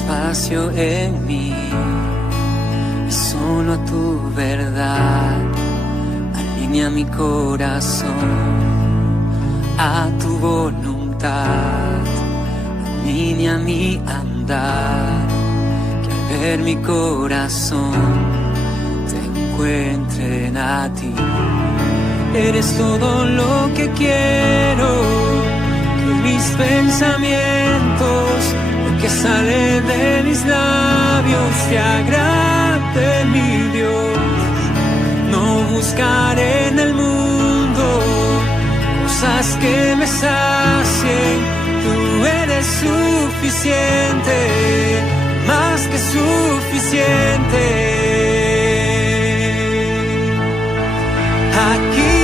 espacio en mí, es solo tu verdad. Alinea mi corazón a tu voluntad, alinea mi andar, que al ver mi corazón te encuentren a ti. Eres todo lo que quiero, que mis pensamientos, lo que sale de mis labios te agrade, mi Dios. No buscaré en el mundo cosas que me sacien, tú eres suficiente, más que suficiente. Aquí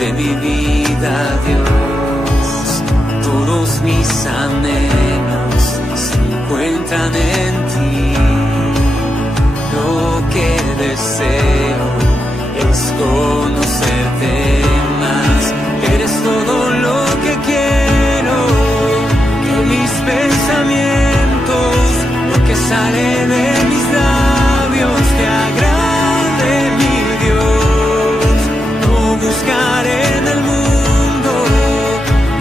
de mi vida, Dios. Todos mis anhelos se encuentran en ti. Lo que deseo es conocerte más. Eres todo lo que quiero, que mis pensamientos, lo que sale de mis labios te agrade, mi Dios. No buscaré en el mundo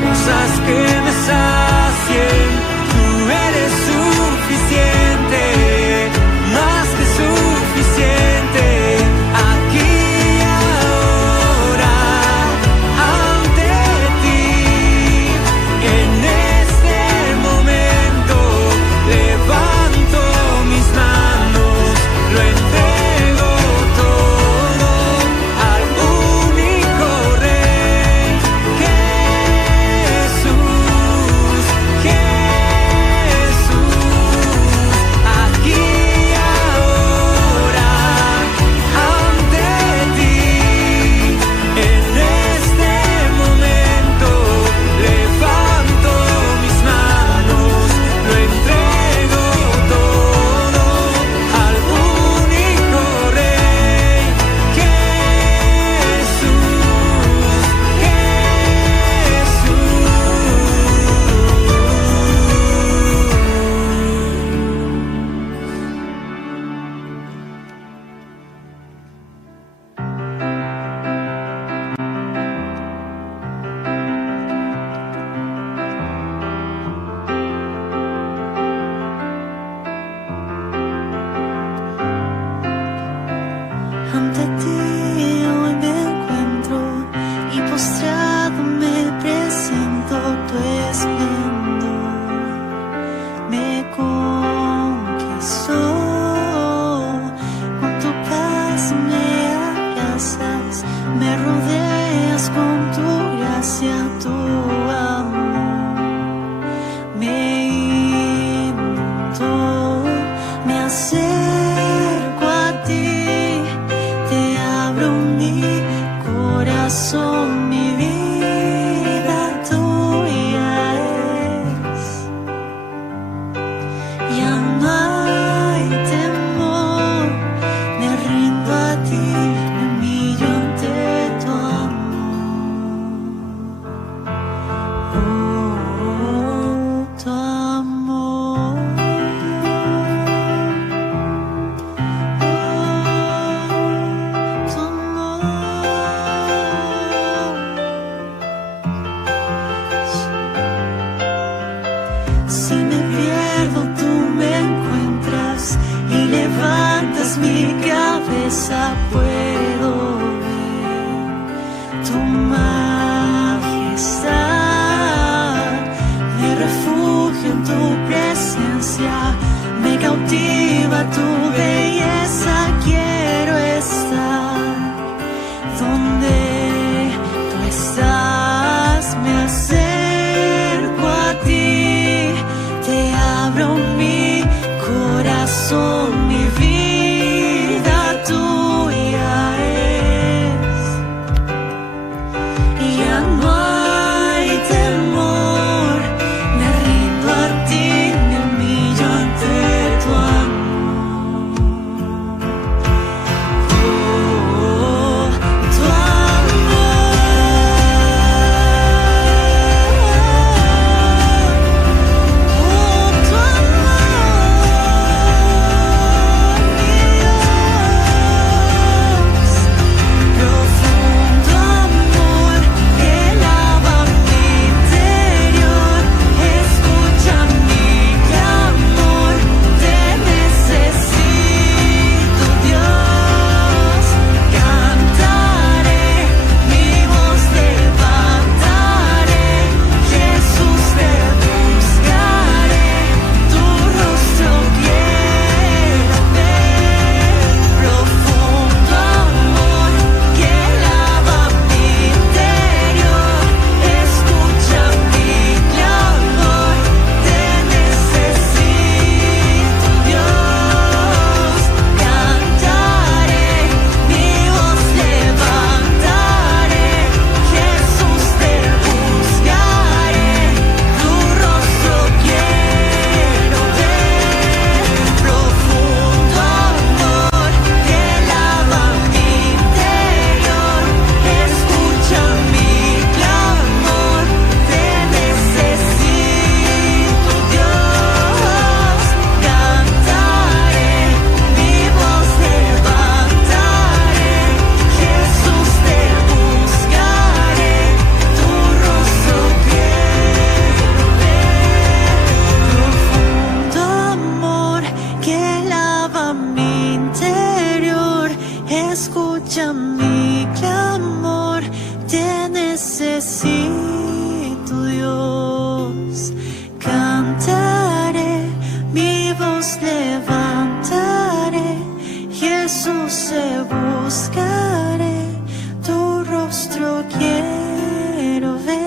cosas que me sacien, tú eres suficiente, más que suficiente. Aquí y ahora, ante ti, en este momento, levanto mis manos, lo entrego todo al único Rey, Jesús, Jesús. Aquí y ahora, ante ti, en este momento, levanto mis manos, lo entrego todo al único Rey, Jesús, Ante ti hoy me encuentro y postrado me presento tu esplendor. Me conquistó, con tu paz me abrazas, me rodeas con tu gracia, tu amor. Me inundó, me acerco a ti. Te abro mi corazón, mi vida tuya es. Ya no hay temor, me rindo a ti, me humillo ante tu amor. Oh, tu amor. Si me pierdo, tú me encuentras y levantas mi cabeza. Puedo ver tu majestad, me refugio en tu presencia, me cautiva tu belleza, quiero estar donde tú estás, me acerco a ti, te abro mi corazón, mi vida tuya es, y ya no hay temor, me rindo a ti, me humillo ante tu amor. Oh, tu profundo amor que lava mi interior, escucha mi clamor, te necesito, Dios. Cantaré, mi voz levantaré, Jesús te buscaré, tu rostro quiero ver. Profundo amor que lava mi interior, escucha mi clamor, te necesito, Dios. Cantaré, mi voz levantaré, Jesús te buscaré, tu rostro quiero ver. Profundo amor que lava mi interior, escucha mi clamor, te necesito, Dios. Cantaré, mi voz levantaré, Jesús te buscaré, tu rostro quiero ver. Profundo amor que lava mi interior, escucha mi clamor, te necesito, Dios. Cantaré, mi voz levantaré, Jesús te buscaré, tu rostro quiero ver.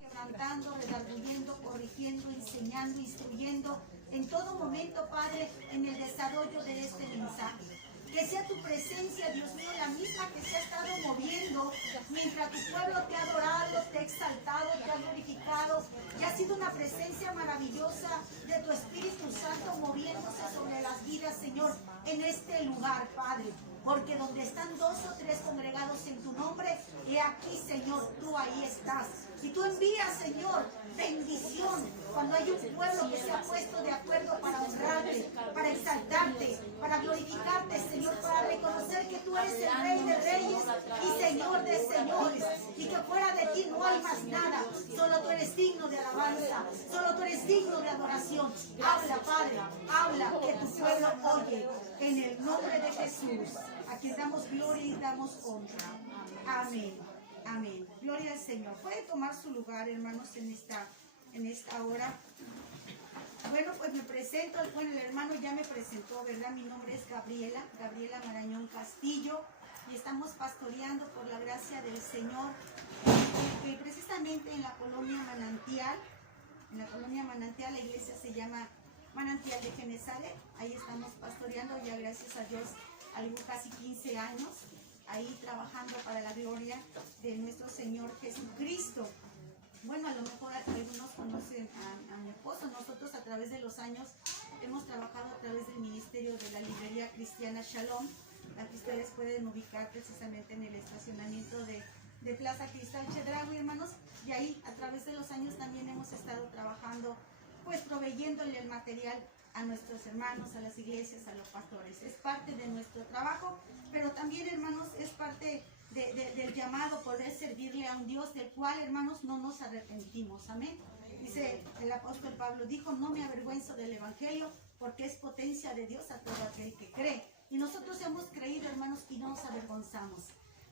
Quebrantando, redarguyendo, corrigiendo, enseñando, instruyendo, en todo momento, Padre, en el desarrollo de este mensaje. Que sea tu presencia, Dios mío, la misma que se ha estado moviendo mientras tu pueblo te ha adorado, te ha exaltado, te ha glorificado. Y ha sido una presencia maravillosa de tu Espíritu Santo moviéndose sobre las vidas, Señor, en este lugar, Padre. Porque donde están 2 o 3 congregados en tu nombre, he aquí, Señor, tú ahí estás. Y tú envías, Señor, bendición cuando hay un pueblo que se ha puesto de acuerdo para honrarte, para exaltarte, para glorificarte, Señor, para reconocer que tú eres el Rey de Reyes y Señor de Señores, y que fuera de ti no hay más nada. Solo tú eres digno de alabanza, solo tú eres digno de adoración. Habla, Padre, habla, que tu pueblo oye, en el nombre de Jesús, a quien damos gloria y damos honra. Amén. Amén. Gloria al Señor. Puede tomar su lugar, hermanos, en esta hora. Bueno, pues me presento. Bueno, el hermano ya me presentó, ¿verdad? Mi nombre es Gabriela Marañón Castillo, y estamos pastoreando por la gracia del Señor, precisamente en la colonia Manantial. En la colonia Manantial, la iglesia se llama Manantial de Genezaret. Ahí estamos pastoreando ya, gracias a Dios, algo casi 15 años. Ahí trabajando para la gloria de nuestro Señor Jesucristo. Bueno, a lo mejor algunos conocen a mi esposo. Nosotros a través de los años hemos trabajado a través del ministerio de la librería cristiana Shalom, Aquí ustedes pueden ubicar precisamente en el estacionamiento de Plaza Cristal Chedraui, hermanos, y ahí a través de los años también hemos estado trabajando, pues proveyéndole el material a nuestros hermanos, a las iglesias, a los pastores. Es parte de nuestro trabajo, pero también, hermanos, es parte del llamado poder servirle a un Dios del cual, hermanos, no nos arrepentimos. Amén. Dice el apóstol Pablo, dijo, no me avergüenzo del evangelio porque es potencia de Dios a todo aquel que cree. Y nosotros hemos creído, hermanos, y no nos avergonzamos.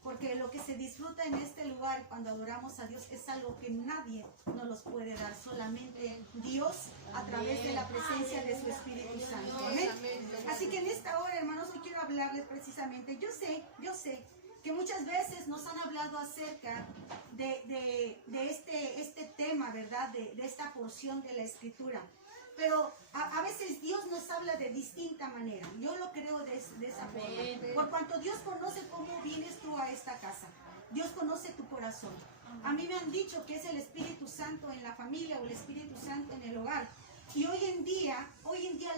Porque lo que se disfruta en este lugar cuando adoramos a Dios es algo que nadie nos los puede dar, solamente Dios a través de la presencia de su Espíritu Santo. Amén. Así que en esta hora, hermanos, hoy quiero hablarles precisamente, yo sé que muchas veces nos han hablado acerca de este tema, ¿verdad? De esta porción de la Escritura. Pero a veces Dios nos habla de distinta manera. Yo lo creo de esa forma. Por cuanto Dios conoce cómo vienes tú a esta casa. Dios conoce tu corazón. A mí me han dicho que es el Espíritu Santo en la familia o el Espíritu Santo en el hogar. Y hoy en día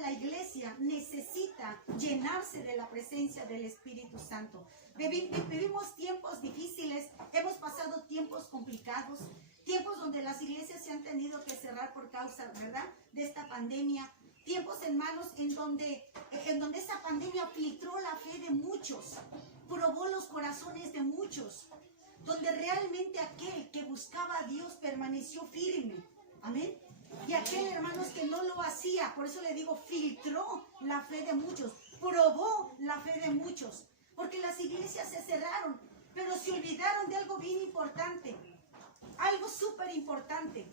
la iglesia necesita llenarse de la presencia del Espíritu Santo. Vivimos tiempos difíciles, hemos pasado tiempos complicados, tiempos donde las iglesias se han tenido que cerrar por causa, ¿verdad?, de esta pandemia. Tiempos, hermanos, en donde esta pandemia filtró la fe de muchos, probó los corazones de muchos, donde realmente aquel que buscaba a Dios permaneció firme. Amén. Y aquel, hermanos, que no lo hacía, por eso le digo, filtró la fe de muchos, probó la fe de muchos, porque las iglesias se cerraron, pero se olvidaron de algo bien importante, algo súper importante,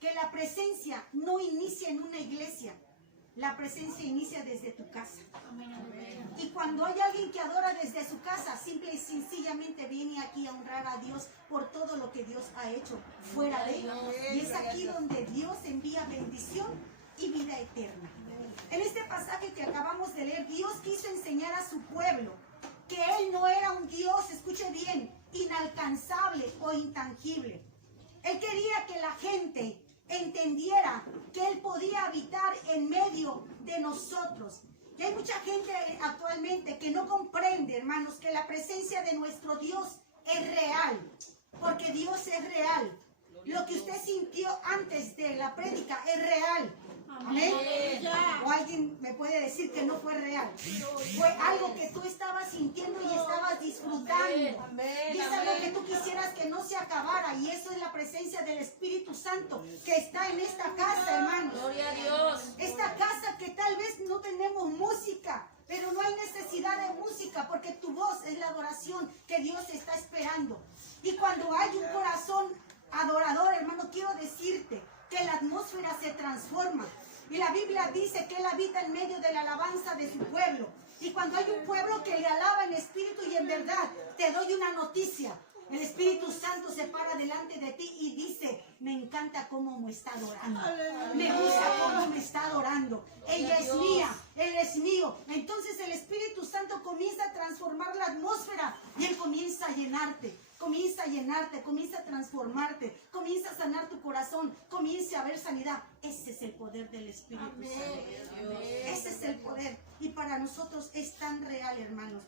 que la presencia no inicia en una iglesia, la presencia inicia desde tu casa. Y cuando hay alguien que adora desde su casa, simple y sencillamente viene aquí a honrar a Dios por todo lo que Dios ha hecho fuera de él. Y es aquí donde Dios envía bendición y vida eterna. En este pasaje que acabamos de leer, Dios quiso enseñar a su pueblo que Él no era un Dios, escuche bien, inalcanzable o intangible. Él quería que la gente entendiera que Él podía habitar en medio de nosotros. Y hay mucha gente actualmente que no comprende, hermanos, que la presencia de nuestro Dios es real, porque Dios es real. Lo que usted sintió antes de la prédica es real. Amén. O alguien me puede decir que no fue real. Fue algo que tú estabas sintiendo y estabas disfrutando. Y es algo que tú quisieras que no se acabara. Y eso es la presencia del Espíritu Santo que está en esta casa, hermanos. Gloria a Dios. Esta casa que tal vez no tenemos música, pero no hay necesidad de música porque tu voz es la adoración que Dios está esperando. Y cuando hay un corazón adorador, hermano, quiero decirte que la atmósfera se transforma. Y la Biblia dice que Él habita en medio de la alabanza de su pueblo. Y cuando hay un pueblo que le alaba en espíritu y en verdad, te doy una noticia. El Espíritu Santo se para delante de ti y dice, me encanta cómo me está adorando. Me gusta cómo me está adorando. Ella es mía, Él es mío. Entonces el Espíritu Santo comienza a transformar la atmósfera y Él comienza a llenarte. Comienza a llenarte, comienza a transformarte, comienza a sanar tu corazón, comienza a haber sanidad. Ese es el poder del Espíritu Santo. Ese es el poder. Y para nosotros es tan real, hermanos.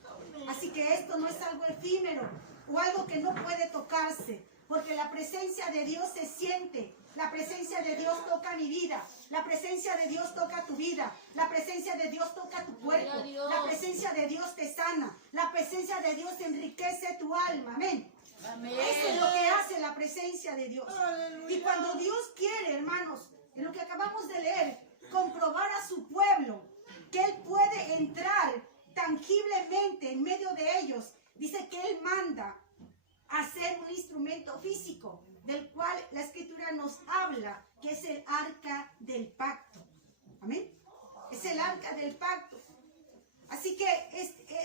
Así que esto no es algo efímero o algo que no puede tocarse, porque la presencia de Dios se siente. La presencia de Dios toca mi vida. La presencia de Dios toca tu vida. La presencia de Dios toca tu cuerpo. La presencia de Dios te sana. La presencia de Dios enriquece tu alma. Amén. Eso es lo que hace la presencia de Dios. Y cuando Dios quiere, hermanos, en lo que acabamos de leer, comprobar a su pueblo que Él puede entrar tangiblemente en medio de ellos, dice que Él manda a ser un instrumento físico, del cual la Escritura nos habla, que es el arca del pacto. Amén. Es el arca del pacto. Así que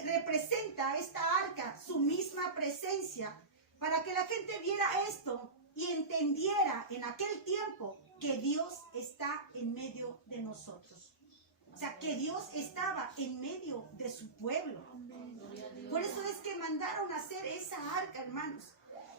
representa esta arca su misma presencia, para que la gente viera esto y entendiera en aquel tiempo que Dios está en medio de nosotros. O sea, que Dios estaba en medio de su pueblo. Por eso es que mandaron a hacer esa arca, hermanos.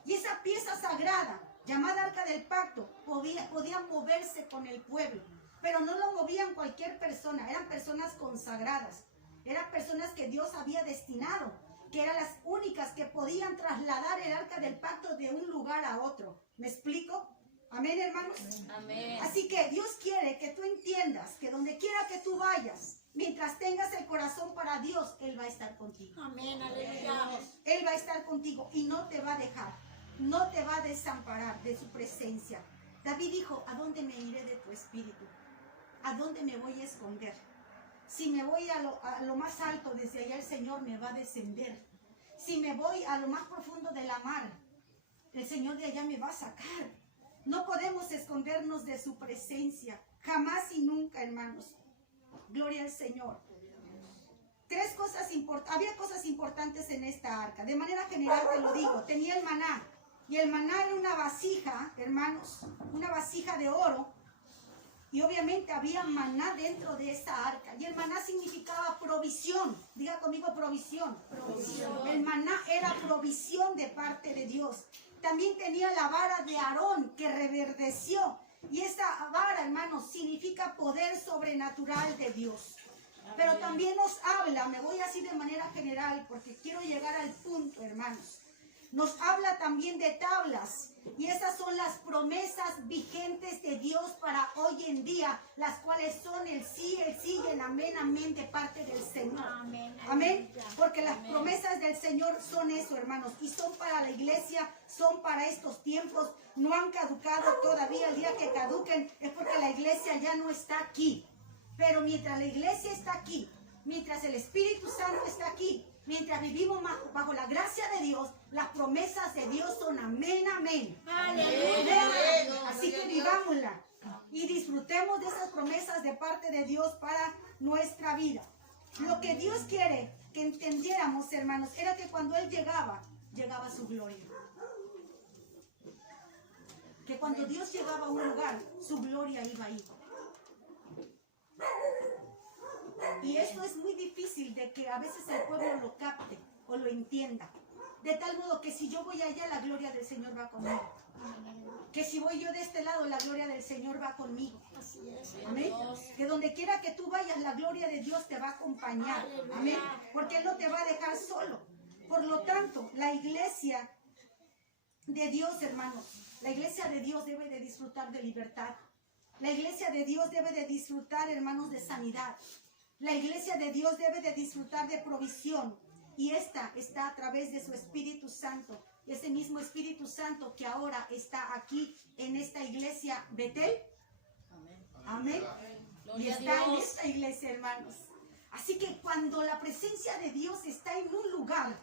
Y esa pieza sagrada, llamada arca del pacto, podía moverse con el pueblo. Pero no lo movían cualquier persona, eran personas consagradas. Eran personas que Dios había destinado, que eran las únicas que podían trasladar el arca del pacto de un lugar a otro. ¿Me explico? Amén, hermanos. Amén. Así que Dios quiere que tú entiendas que donde quiera que tú vayas, mientras tengas el corazón para Dios, Él va a estar contigo. Amén, aleluya. Él va a estar contigo y no te va a dejar, no te va a desamparar de su presencia. David dijo, ¿a dónde me iré de tu espíritu? ¿A dónde me voy a esconder? Si me voy a lo más alto, desde allá el Señor me va a descender. Si me voy a lo más profundo de la mar, el Señor de allá me va a sacar. No podemos escondernos de su presencia, jamás y nunca, hermanos. Gloria al Señor. Había cosas importantes en esta arca. De manera general te lo digo, tenía el maná. Y el maná era una vasija, hermanos, una vasija de oro. Y obviamente había maná dentro de esa arca. Y el maná significaba provisión. Diga conmigo provisión. Provisión. El maná era provisión de parte de Dios. También tenía la vara de Aarón que reverdeció. Y esta vara, hermanos, significa poder sobrenatural de Dios. Pero también nos habla, me voy así de manera general porque quiero llegar al punto, hermanos. Nos habla también de tablas. Y esas son las promesas vigentes de Dios para hoy en día, las cuales son el sí y el amén, amén de parte del Señor. Amén. Amén. Porque las Amén. promesas del Señor son eso, hermanos. Y son para la iglesia, son para estos tiempos. No han caducado todavía. El día que caduquen es porque la iglesia ya no está aquí. Pero mientras la iglesia está aquí, mientras el Espíritu Santo está aquí, mientras vivimos bajo la gracia de Dios, las promesas de Dios son amén, amén. Aleluya. Así que vivámosla y disfrutemos de esas promesas de parte de Dios para nuestra vida. Lo que Dios quiere que entendiéramos, hermanos, era que cuando Él llegaba su gloria. Que cuando Dios llegaba a un lugar, su gloria iba ahí. Y esto es muy difícil de que a veces el pueblo lo capte o lo entienda. De tal modo que si yo voy allá, la gloria del Señor va conmigo. Que si voy yo de este lado, la gloria del Señor va conmigo. Así es. Amén. Que donde quiera que tú vayas, la gloria de Dios te va a acompañar. Amén. Porque Él no te va a dejar solo. Por lo tanto, la iglesia de Dios, hermanos, la iglesia de Dios debe de disfrutar de libertad. La iglesia de Dios debe de disfrutar, hermanos, de sanidad. La iglesia de Dios debe de disfrutar de provisión. Y esta está a través de su Espíritu Santo. Ese mismo Espíritu Santo que ahora está aquí en esta iglesia Betel. Amén. Y está en esta iglesia, hermanos. Así que cuando la presencia de Dios está en un lugar,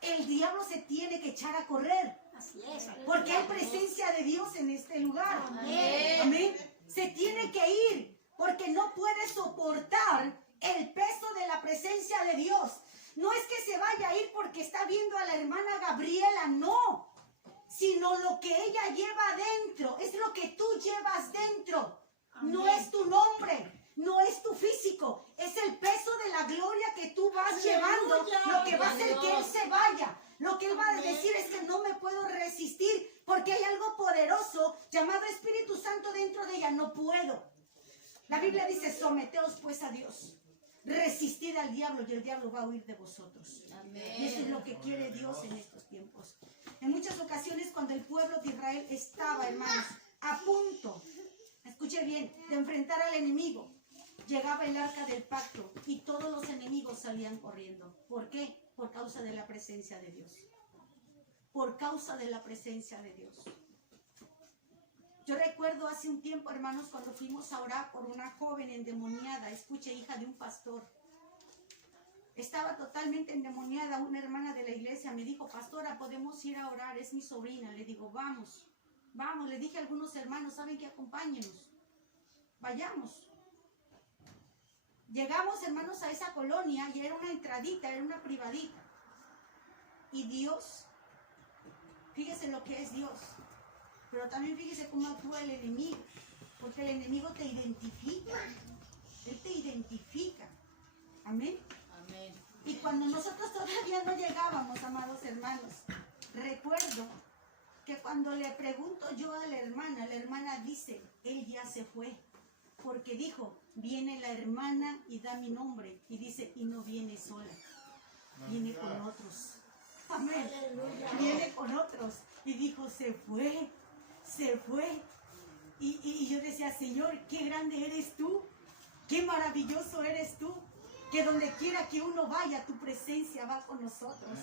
el diablo se tiene que echar a correr. Así es. Porque hay presencia de Dios en este lugar. Amén. Amén. Se tiene que ir porque no puede soportar el peso de la presencia de Dios. No es que se vaya a ir porque está viendo a la hermana Gabriela, no. Sino lo que ella lleva dentro, es lo que tú llevas dentro. Amén. No es tu nombre, no es tu físico, es el peso de la gloria que tú vas llevando. Lo que va a hacer que Él se vaya. Lo que Él va a decir es que no me puedo resistir porque hay algo poderoso llamado Espíritu Santo dentro de ella. No puedo. La Biblia dice, someteos pues a Dios. Resistid al diablo y el diablo va a huir de vosotros. Amén. Y eso es lo que quiere Dios en estos tiempos. En muchas ocasiones cuando el pueblo de Israel estaba, hermanos, a punto, escuche bien, de enfrentar al enemigo, llegaba el arca del pacto y todos los enemigos salían corriendo. ¿Por qué? Por causa de la presencia de Dios. Por causa de la presencia de Dios. Yo recuerdo hace un tiempo, hermanos, cuando fuimos a orar por una joven endemoniada, escuche, hija de un pastor. Estaba totalmente endemoniada. Una hermana de la iglesia me dijo, pastora, ¿podemos ir a orar? Es mi sobrina. Le digo, vamos, vamos. Le dije a algunos hermanos, ¿saben qué? Acompáñenos. Vayamos. Llegamos, hermanos, a esa colonia y era una entradita, era una privadita. Y Dios, fíjese lo que es Dios. Pero también fíjese cómo actúa el enemigo, porque el enemigo te identifica, él te identifica, amén. Amén. Y cuando nosotros todavía no llegábamos, amados hermanos, recuerdo que cuando le pregunto yo a la hermana dice, él ya se fue. porque dijo, viene la hermana y da mi nombre. Y dice, y no viene sola, viene con otros. Amén. Viene con otros. Y dijo, se fue. Y yo decía, Señor, qué grande eres tú. Qué maravilloso eres tú. Que donde quiera que uno vaya, tu presencia va con nosotros.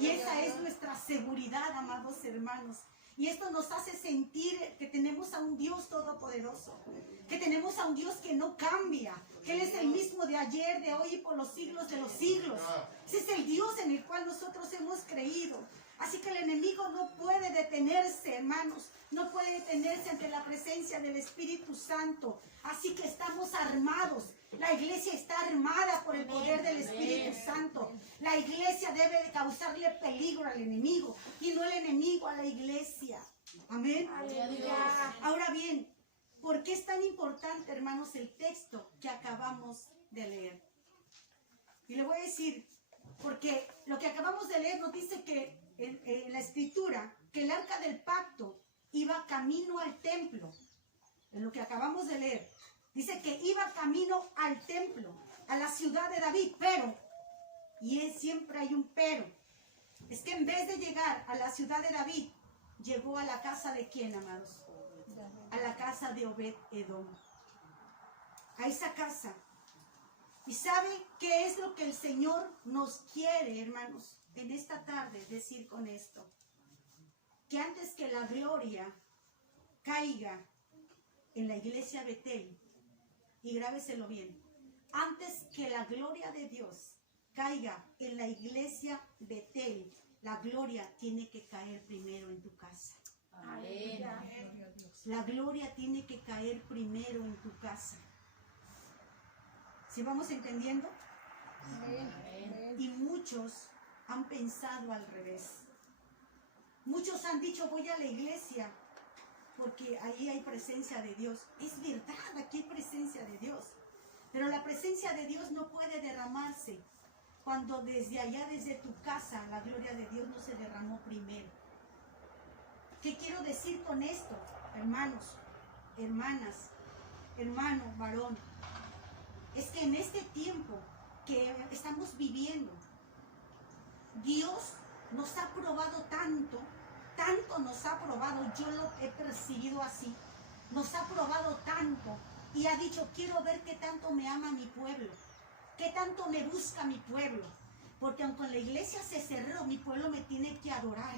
Y esa es nuestra seguridad, amados hermanos. Y esto nos hace sentir que tenemos a un Dios todopoderoso, que tenemos a un Dios que no cambia, que Él es el mismo de ayer, de hoy y por los siglos de los siglos. Ese es el Dios en el cual nosotros hemos creído. Así que el enemigo no puede detenerse, hermanos, no puede detenerse ante la presencia del Espíritu Santo. Así que estamos armados. La iglesia está armada por el poder del Espíritu Santo. La iglesia debe de causarle peligro al enemigo y no el enemigo a la iglesia. Amén. Ahora bien, ¿por qué es tan importante, hermanos, el texto que acabamos de leer? Y le voy a decir, porque lo que acabamos de leer nos dice que en la escritura, que el arca del pacto iba camino al templo. En lo que acabamos de leer, dice que iba camino al templo, a la ciudad de David, pero, y siempre hay un pero, es que en vez de llegar a la ciudad de David, llegó a la casa de ¿quién, amados? A la casa de Obed-Edom. A esa casa. ¿Y sabe qué es lo que el Señor nos quiere, hermanos, en esta tarde decir con esto? Que antes que la gloria caiga en la iglesia Betel, y grábeselo bien, antes que la gloria de Dios caiga en la iglesia Betel, la gloria tiene que caer primero en tu casa. Amén. La gloria tiene que caer primero en tu casa. ¿Sí vamos entendiendo? Y muchos han pensado al revés. Muchos han dicho, voy a la iglesia porque ahí hay presencia de Dios. Es verdad, aquí hay presencia de Dios. Pero la presencia de Dios no puede derramarse cuando desde allá, desde tu casa, la gloria de Dios no se derramó primero. ¿Qué quiero decir con esto, hermanos, hermanas, hermano, varón? Es que en este tiempo que estamos viviendo, Dios nos ha probado tanto nos ha probado, yo lo he percibido así, nos ha probado tanto y ha dicho, quiero ver qué tanto me ama mi pueblo, qué tanto me busca mi pueblo, porque aunque la iglesia se cerró, mi pueblo me tiene que adorar,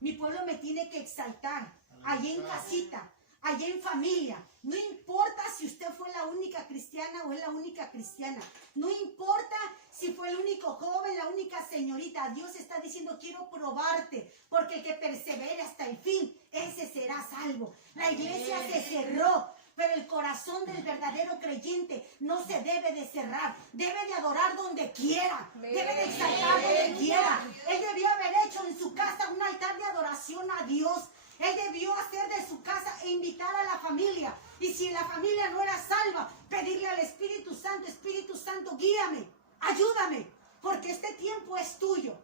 mi pueblo me tiene que exaltar, allá en casita, allá en familia. No importa si usted fue la única cristiana o es la única cristiana. No importa si fue el único joven, la única señorita. Dios está diciendo, quiero probarte, porque el que persevere hasta el fin, ese será salvo. La iglesia se cerró, pero el corazón del verdadero creyente no se debe de cerrar. Debe de adorar donde quiera. Debe de exaltar donde quiera. Él debió haber hecho en su casa un altar de adoración a Dios. Él debió hacer de su casa e invitar a la familia. Y si la familia no era salva, pedirle al Espíritu Santo, guíame, ayúdame, porque este tiempo es tuyo.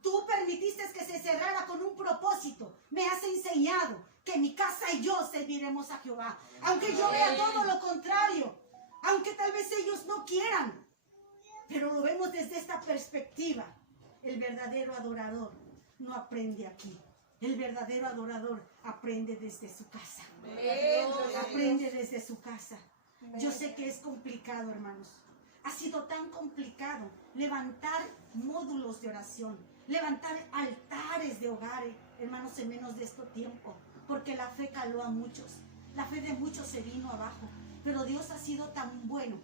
Tú permitiste que se cerrara con un propósito. Me has enseñado que mi casa y yo serviremos a Jehová. Aunque yo vea todo lo contrario, aunque tal vez ellos no quieran, pero lo vemos desde esta perspectiva. El verdadero adorador no aprende aquí. El verdadero adorador aprende desde su casa. Aprende desde su casa. Yo sé que es complicado, hermanos. Ha sido tan complicado levantar módulos de oración, levantar altares de hogares, hermanos, en menos de este tiempo, porque la fe caló a muchos. La fe de muchos se vino abajo. Pero Dios ha sido tan bueno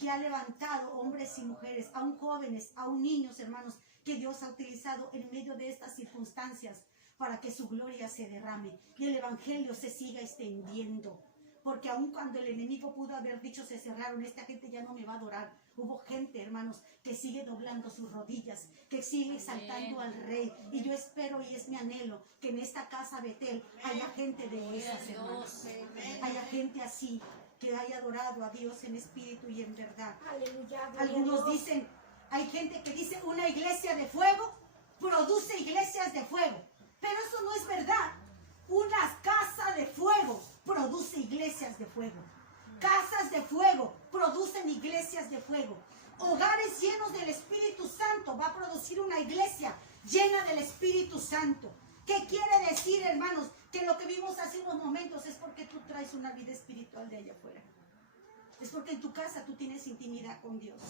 que ha levantado hombres y mujeres, aún jóvenes, aún niños, hermanos, que Dios ha utilizado en medio de estas circunstancias para que su gloria se derrame y el evangelio se siga extendiendo. Porque aun cuando el enemigo pudo haber dicho se cerraron, esta gente ya no me va a adorar. Hubo gente, hermanos, que sigue doblando sus rodillas, que sigue exaltando al Rey. Y yo espero y es mi anhelo que en esta casa Betel haya gente de esas, hermanos. Haya gente así, que haya adorado a Dios en espíritu y en verdad. Algunos dicen, hay gente que dice una iglesia de fuego produce iglesias de fuego. Pero eso no es verdad. Una casa de fuego produce iglesias de fuego. Casas de fuego producen iglesias de fuego. Hogares llenos del Espíritu Santo va a producir una iglesia llena del Espíritu Santo. ¿Qué quiere decir, hermanos? Que lo que vimos hace unos momentos es porque tú traes una vida espiritual de allá afuera. Es porque en tu casa tú tienes intimidad con Dios.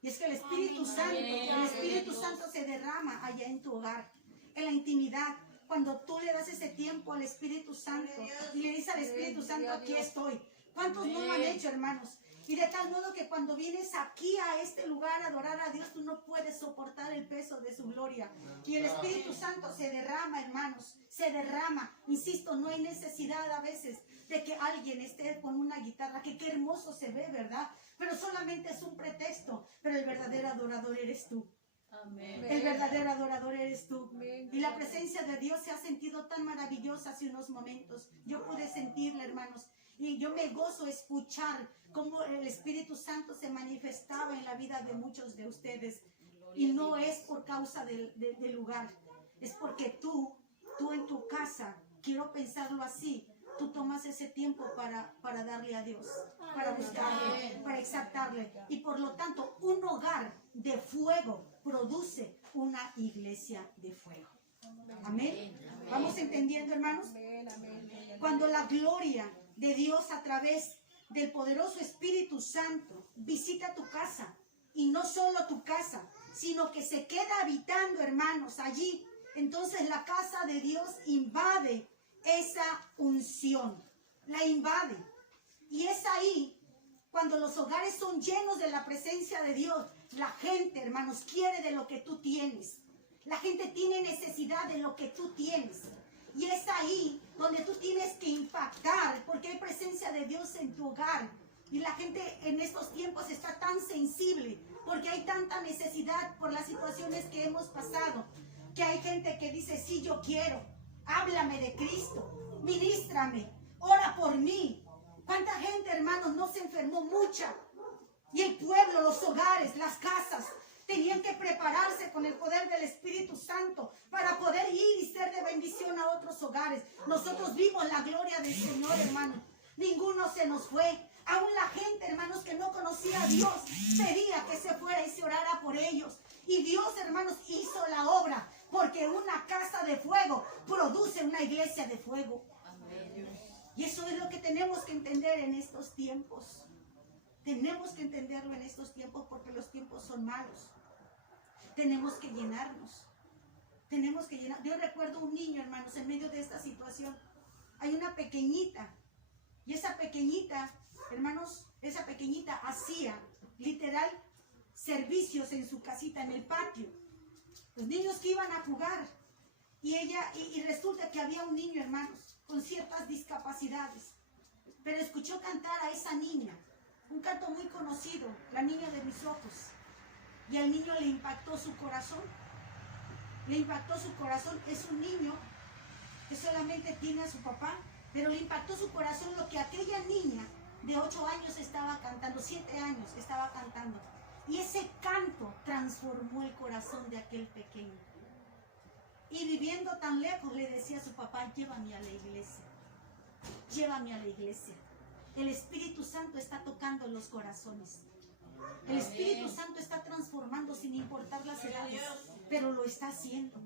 Y es que el Espíritu Santo se derrama allá en tu hogar, en la intimidad. Cuando tú le das ese tiempo al Espíritu Santo y le dices al Espíritu Santo, aquí estoy. ¿Cuántos no lo han hecho, hermanos? Y de tal modo que cuando vienes aquí a este lugar a adorar a Dios, tú no puedes soportar el peso de su gloria. Y el Espíritu Santo se derrama, hermanos, se derrama. Insisto, no hay necesidad a veces de que alguien esté con una guitarra, que qué hermoso se ve, ¿verdad? Pero solamente es un pretexto, pero el verdadero adorador eres tú. Amén. El verdadero adorador eres tú. Y la presencia de Dios se ha sentido tan maravillosa hace unos momentos. Yo pude sentirla, hermanos. Y yo me gozo escuchar cómo el Espíritu Santo se manifestaba en la vida de muchos de ustedes. Y no es por causa del lugar. Es porque tú en tu casa, quiero pensarlo así, tú tomas ese tiempo para darle a Dios, para buscarle, para exaltarle. Y por lo tanto, un hogar de fuego produce una iglesia de fuego. Amén. ¿Vamos entendiendo, hermanos? Cuando la gloria de Dios a través del poderoso Espíritu Santo visita tu casa, y no solo tu casa, sino que se queda habitando, hermanos, allí, entonces la casa de Dios invade esa unción, la invade. Y es ahí, cuando los hogares son llenos de la presencia de Dios, la gente, hermanos, quiere de lo que tú tienes. La gente tiene necesidad de lo que tú tienes. Y es ahí donde tú tienes que impactar, porque hay presencia de Dios en tu hogar. Y la gente en estos tiempos está tan sensible, porque hay tanta necesidad por las situaciones que hemos pasado, que hay gente que dice, sí, yo quiero, háblame de Cristo, ministrame, ora por mí. ¿Cuánta gente, hermanos, no se enfermó? Mucha. Y el pueblo, los hogares, las casas, tenían que prepararse con el poder del Espíritu Santo para poder ir y ser de bendición a otros hogares. Nosotros vimos la gloria del Señor, hermano. Ninguno se nos fue. Aún la gente, hermanos, que no conocía a Dios, pedía que se fuera y se orara por ellos. Y Dios, hermanos, hizo la obra, porque una casa de fuego produce una iglesia de fuego. Y eso es lo que tenemos que entender en estos tiempos. Tenemos que entenderlo en estos tiempos, porque los tiempos son malos. Tenemos que llenarnos. Tenemos que llenar. Yo recuerdo un niño, hermanos, en medio de esta situación. Hay una pequeñita. Y esa pequeñita, hermanos, esa pequeñita hacía literal servicios en su casita, en el patio. Los niños que iban a jugar. Y resulta que había un niño, hermanos, con ciertas discapacidades. Pero escuchó cantar a esa niña. Un canto muy conocido, La niña de mis ojos. Y al niño le impactó su corazón. Le impactó su corazón. Es un niño que solamente tiene a su papá, pero le impactó su corazón lo que aquella niña de 8 años estaba cantando, 7 años estaba cantando. Y ese canto transformó el corazón de aquel pequeño. Y viviendo tan lejos le decía a su papá, llévame a la iglesia. Llévame a la iglesia. El Espíritu Santo está tocando los corazones. El Espíritu Santo está transformando sin importar las edades, pero lo está haciendo.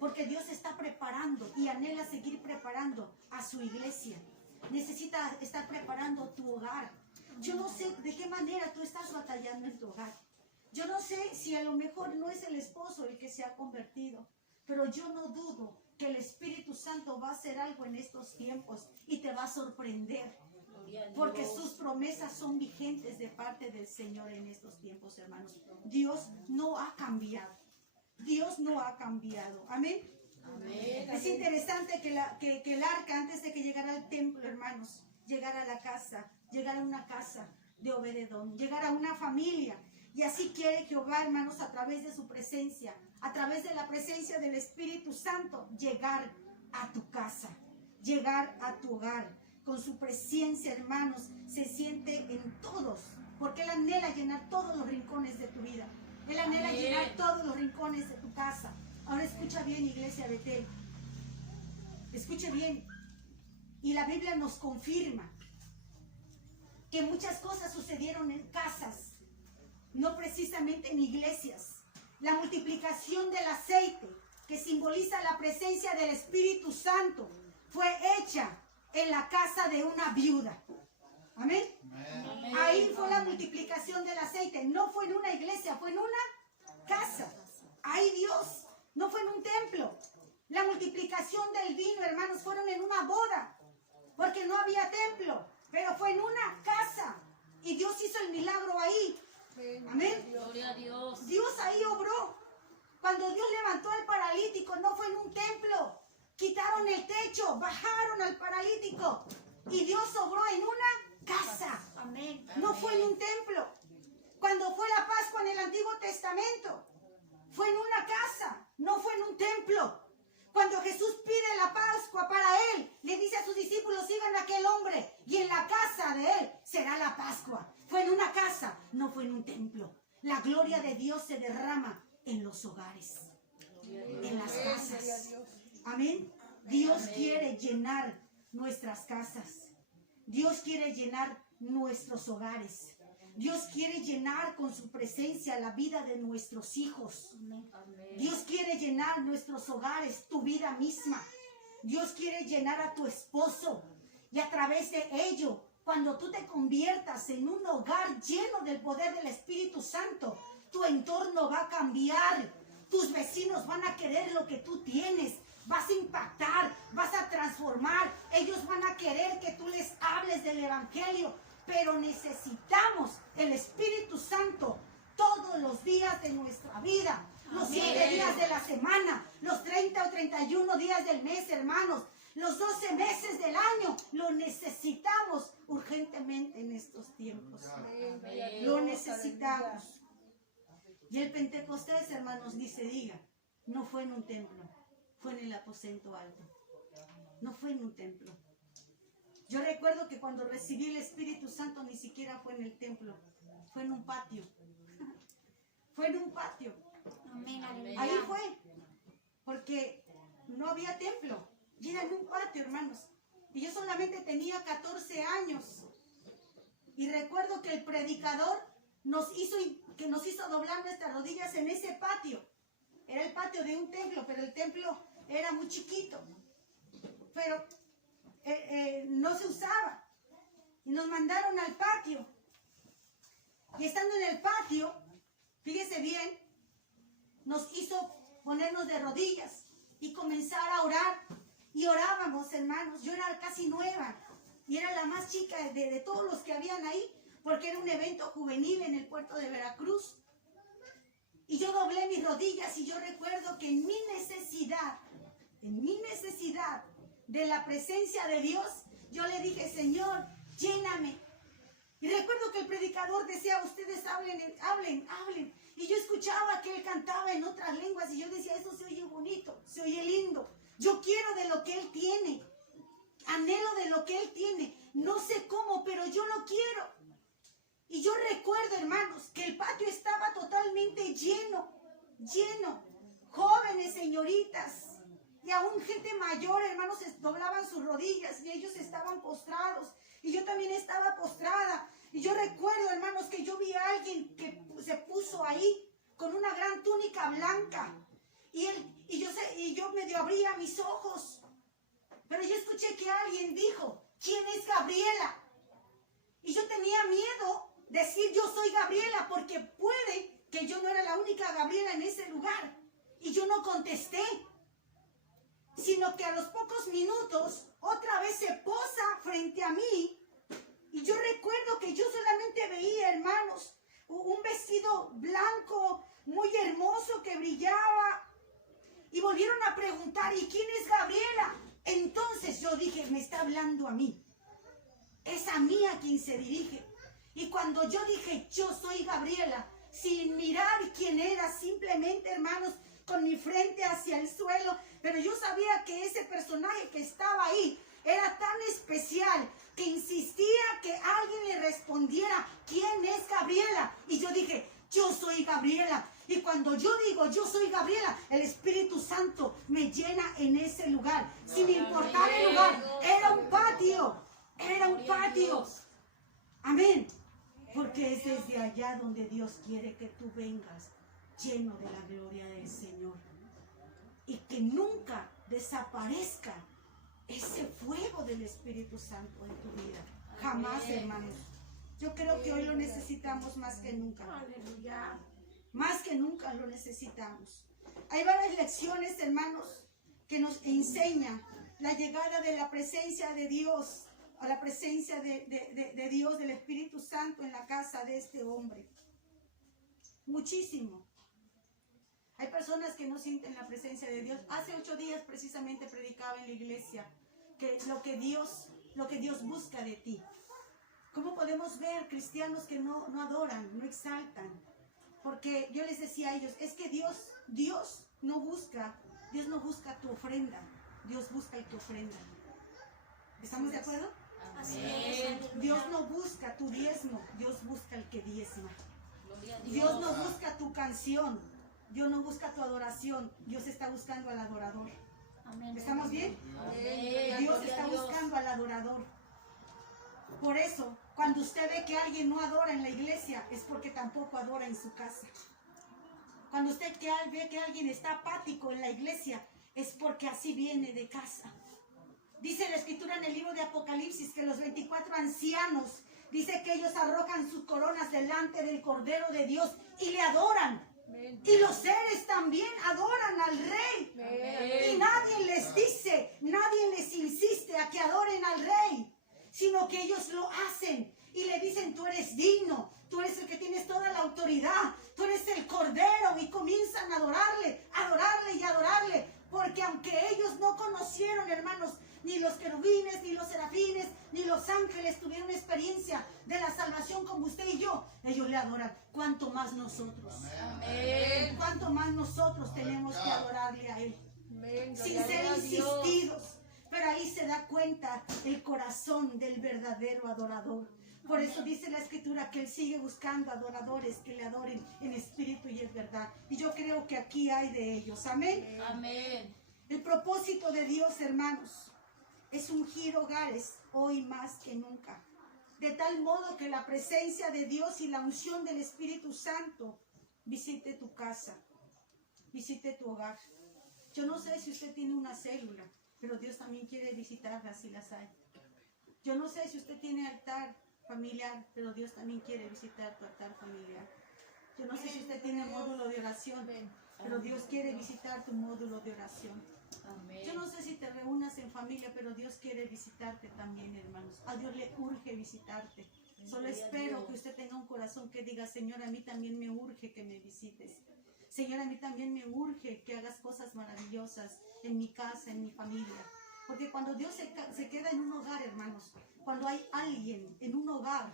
Porque Dios está preparando y anhela seguir preparando a su iglesia. Necesita estar preparando tu hogar. Yo no sé de qué manera tú estás batallando en tu hogar. Yo no sé si a lo mejor no es el esposo el que se ha convertido, pero yo no dudo que el Espíritu Santo va a hacer algo en estos tiempos y te va a sorprender. Porque sus promesas son vigentes de parte del Señor en estos tiempos, hermanos. Dios no ha cambiado. Dios no ha cambiado. Amén. Amén. Es interesante que el arca, antes de que llegara al templo, hermanos, llegara a la casa, llegara a una casa de Obededón, llegara a una familia. Y así quiere Jehová, hermanos, a través de su presencia, a través de la presencia del Espíritu Santo, llegar a tu casa, llegar a tu hogar. Con su presencia, hermanos, se siente en todos, porque Él anhela llenar todos los rincones de tu vida. Él anhela llenar todos los rincones de tu casa. Ahora escucha bien, iglesia de Betel. Escuche bien. Y la Biblia nos confirma que muchas cosas sucedieron en casas, no precisamente en iglesias. La multiplicación del aceite, que simboliza la presencia del Espíritu Santo, fue hecha en la casa de una viuda. Amén. Amén. Ahí fue la multiplicación del aceite. No fue en una iglesia, fue en una casa. Ahí Dios, no fue en un templo. La multiplicación del vino, hermanos, fueron en una boda, porque no había templo, pero fue en una casa. Y Dios hizo el milagro ahí. Amén. Gloria a Dios. Dios ahí obró. Cuando Dios levantó al paralítico, no fue en un templo. Quitaron el techo, bajaron al paralítico. Y Dios obró en una casa. Amén. No fue en un templo. Cuando fue la Pascua en el Antiguo Testamento, fue en una casa, no fue en un templo. Cuando Jesús pide la Pascua para él, le dice a sus discípulos, sigan a aquel hombre, y en la casa de él será la Pascua. Fue en una casa, no fue en un templo. La gloria de Dios se derrama en los hogares, en las casas. Amén. Dios quiere llenar nuestras casas. Dios quiere llenar nuestros hogares. Dios quiere llenar con su presencia la vida de nuestros hijos. Dios quiere llenar nuestros hogares, tu vida misma. Dios quiere llenar a tu esposo. Y a través de ello, cuando tú te conviertas en un hogar lleno del poder del Espíritu Santo, tu entorno va a cambiar. Tus vecinos van a querer lo que tú tienes. Vas a impactar, vas a transformar. Ellos van a querer que tú les hables del Evangelio. Pero necesitamos el Espíritu Santo todos los días de nuestra vida. Los 7 días de la semana, los 30 o 31 días del mes, hermanos. Los 12 meses del año. Lo necesitamos urgentemente en estos tiempos. Lo necesitamos. Y el Pentecostés, hermanos, ni se diga, no fue en un templo, fue en el aposento alto. No fue en un templo. Yo recuerdo que cuando recibí el Espíritu Santo ni siquiera fue en el templo, fue en un patio. Fue en un patio. Ahí fue, porque no había templo, y era en un patio, hermanos. Y yo solamente tenía 14 años. Y recuerdo que el predicador nos hizo doblar nuestras rodillas en ese patio. Era el patio de un templo, pero el templo era muy chiquito. Pero no se usaba. Y nos mandaron al patio. Y estando en el patio, fíjese bien, nos hizo ponernos de rodillas y comenzar a orar. Y orábamos, hermanos. Yo era casi nueva y era la más chica de todos los que habían ahí, porque era un evento juvenil en el puerto de Veracruz. Y yo doblé mis rodillas y yo recuerdo que en mi necesidad de la presencia de Dios, yo le dije, Señor, lléname. Y recuerdo que el predicador decía, ustedes hablen. Y yo escuchaba que él cantaba en otras lenguas y yo decía, eso se oye bonito, se oye lindo. Yo quiero de lo que él tiene, anhelo de lo que él tiene. No sé cómo, pero yo lo quiero. Y yo recuerdo, hermanos, que el patio estaba totalmente lleno. Jóvenes, señoritas, y aún gente mayor, hermanos, doblaban sus rodillas y ellos estaban postrados. Y yo también estaba postrada. Y yo recuerdo, hermanos, que yo vi a alguien que se puso ahí con una gran túnica blanca. Y yo medio abría mis ojos. Pero yo escuché que alguien dijo, ¿quién es Gabriela? Y yo tenía miedo de decir, yo soy Gabriela, porque puede que yo no era la única Gabriela en ese lugar. Y yo no contesté. Sino que a los pocos minutos, otra vez se posa frente a mí. Y yo recuerdo que yo solamente veía, hermanos, un vestido blanco, muy hermoso, que brillaba. Y volvieron a preguntar, ¿y quién es Gabriela? Entonces yo dije, me está hablando a mí. Es a mí a quien se dirige. Y cuando yo dije, yo soy Gabriela, sin mirar quién era, simplemente, hermanos, con mi frente hacia el suelo, pero yo sabía que ese personaje que estaba ahí era tan especial que insistía que alguien le respondiera, ¿quién es Gabriela? Y yo dije, yo soy Gabriela. Y cuando yo digo, yo soy Gabriela, el Espíritu Santo me llena en ese lugar, sin importar el lugar. Era un patio, Amén. Porque es desde allá donde Dios quiere que tú vengas lleno de la gloria del Señor. Y que nunca desaparezca ese fuego del Espíritu Santo en tu vida. Jamás, hermanos. Yo creo que hoy lo necesitamos más que nunca. Aleluya. Más que nunca lo necesitamos. Hay varias lecciones, hermanos, que nos enseñan la llegada de la presencia de Dios, a la presencia de Dios, del Espíritu Santo en la casa de este hombre. Muchísimo. Hay personas que no sienten la presencia de Dios. Hace 8 días precisamente predicaba en la iglesia que lo que Dios busca de ti. ¿Cómo podemos ver cristianos que no adoran, no exaltan? Porque yo les decía a ellos, es que Dios no busca tu ofrenda, Dios busca el que ofrenda. ¿Estamos de acuerdo? Así es. Dios no busca tu diezmo, Dios busca el que diezma. Gloria a Dios. Dios no busca tu canción, Dios no busca tu adoración, Dios está buscando al adorador. Amén. ¿Estamos bien? Amén. Dios Gloria está a Dios. buscando al adorador. Por eso, cuando usted ve que alguien no adora en la iglesia, es porque tampoco adora en su casa. Cuando usted ve que alguien está apático en la iglesia, es porque así viene de casa. Dice la escritura en el libro de Apocalipsis que los 24 ancianos, dice que ellos arrojan sus coronas delante del Cordero de Dios y le adoran. Amén. Y los seres también adoran al Rey. Y nadie les dice, nadie les insiste a que adoren al Rey, sino que ellos lo hacen y le dicen, tú eres digno, tú eres el que tienes toda la autoridad, tú eres el Cordero, y comienzan a adorarle, adorarle y adorarle, porque aunque ellos no conocieron, hermanos, ni los querubines, ni los serafines, ni los ángeles tuvieron experiencia de la salvación como usted y yo, ellos le adoran. ¿Cuánto más nosotros? Amén. ¿Cuánto más nosotros tenemos que adorarle a Él? Amén. Sin Gloria ser a Dios. insistidos? Pero ahí se da cuenta el corazón del verdadero adorador. Por eso dice la escritura que Él sigue buscando adoradores que le adoren en espíritu y en verdad. Y yo creo que aquí hay de ellos. Amén. Amén. El propósito de Dios, hermanos, es ungir hogares hoy más que nunca. De tal modo que la presencia de Dios y la unción del Espíritu Santo visite tu casa, visite tu hogar. Yo no sé si usted tiene una célula, pero Dios también quiere visitarlas si las hay. Yo no sé si usted tiene altar familiar, pero Dios también quiere visitar tu altar familiar. Yo no sé si usted tiene módulo de oración, pero Dios quiere visitar tu módulo de oración. Amén. Yo no sé si te reúnas en familia, pero Dios quiere visitarte también, hermanos. A Dios le urge visitarte. Solo espero que usted tenga un corazón que diga, Señor, a mí también me urge que me visites. Señor, a mí también me urge que hagas cosas maravillosas en mi casa, en mi familia. Porque cuando Dios se queda en un hogar, hermanos, cuando hay alguien en un hogar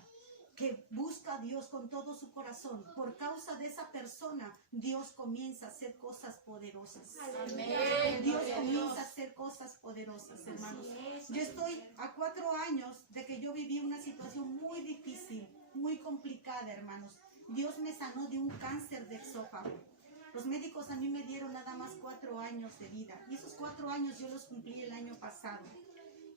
que busca a Dios con todo su corazón, por causa de esa persona, Dios comienza a hacer cosas poderosas. Amén. Dios Gloria a comienza a Dios. hacer cosas poderosas, hermanos. Yo estoy a 4 años de que yo viví una situación muy difícil, muy complicada, hermanos. Dios me sanó de un cáncer de esófago. Los médicos a mí me dieron nada más 4 años de vida. Y esos 4 años yo los cumplí el año pasado.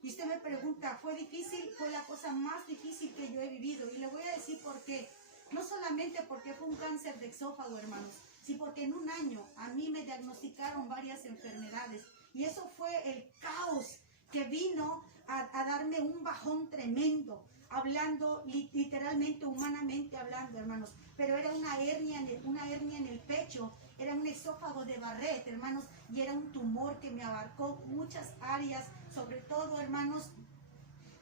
Y usted me pregunta, ¿fue difícil? Fue la cosa más difícil que yo he vivido. Y le voy a decir por qué. No solamente porque fue un cáncer de esófago, hermanos, sino porque en un año a mí me diagnosticaron varias enfermedades. Y eso fue el caos que vino a darme un bajón tremendo. Hablando literalmente, humanamente hablando, hermanos. Pero era una hernia en el pecho. Era un esófago de Barrett, hermanos, y era un tumor que me abarcó muchas áreas, sobre todo, hermanos,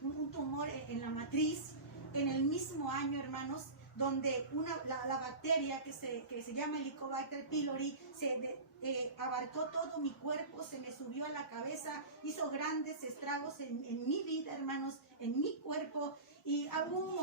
un tumor en la matriz. En el mismo año, hermanos, donde la bacteria que se llama Helicobacter pylori abarcó todo mi cuerpo, se me subió a la cabeza, hizo grandes estragos en mi vida, hermanos, en mi cuerpo. Y hubo un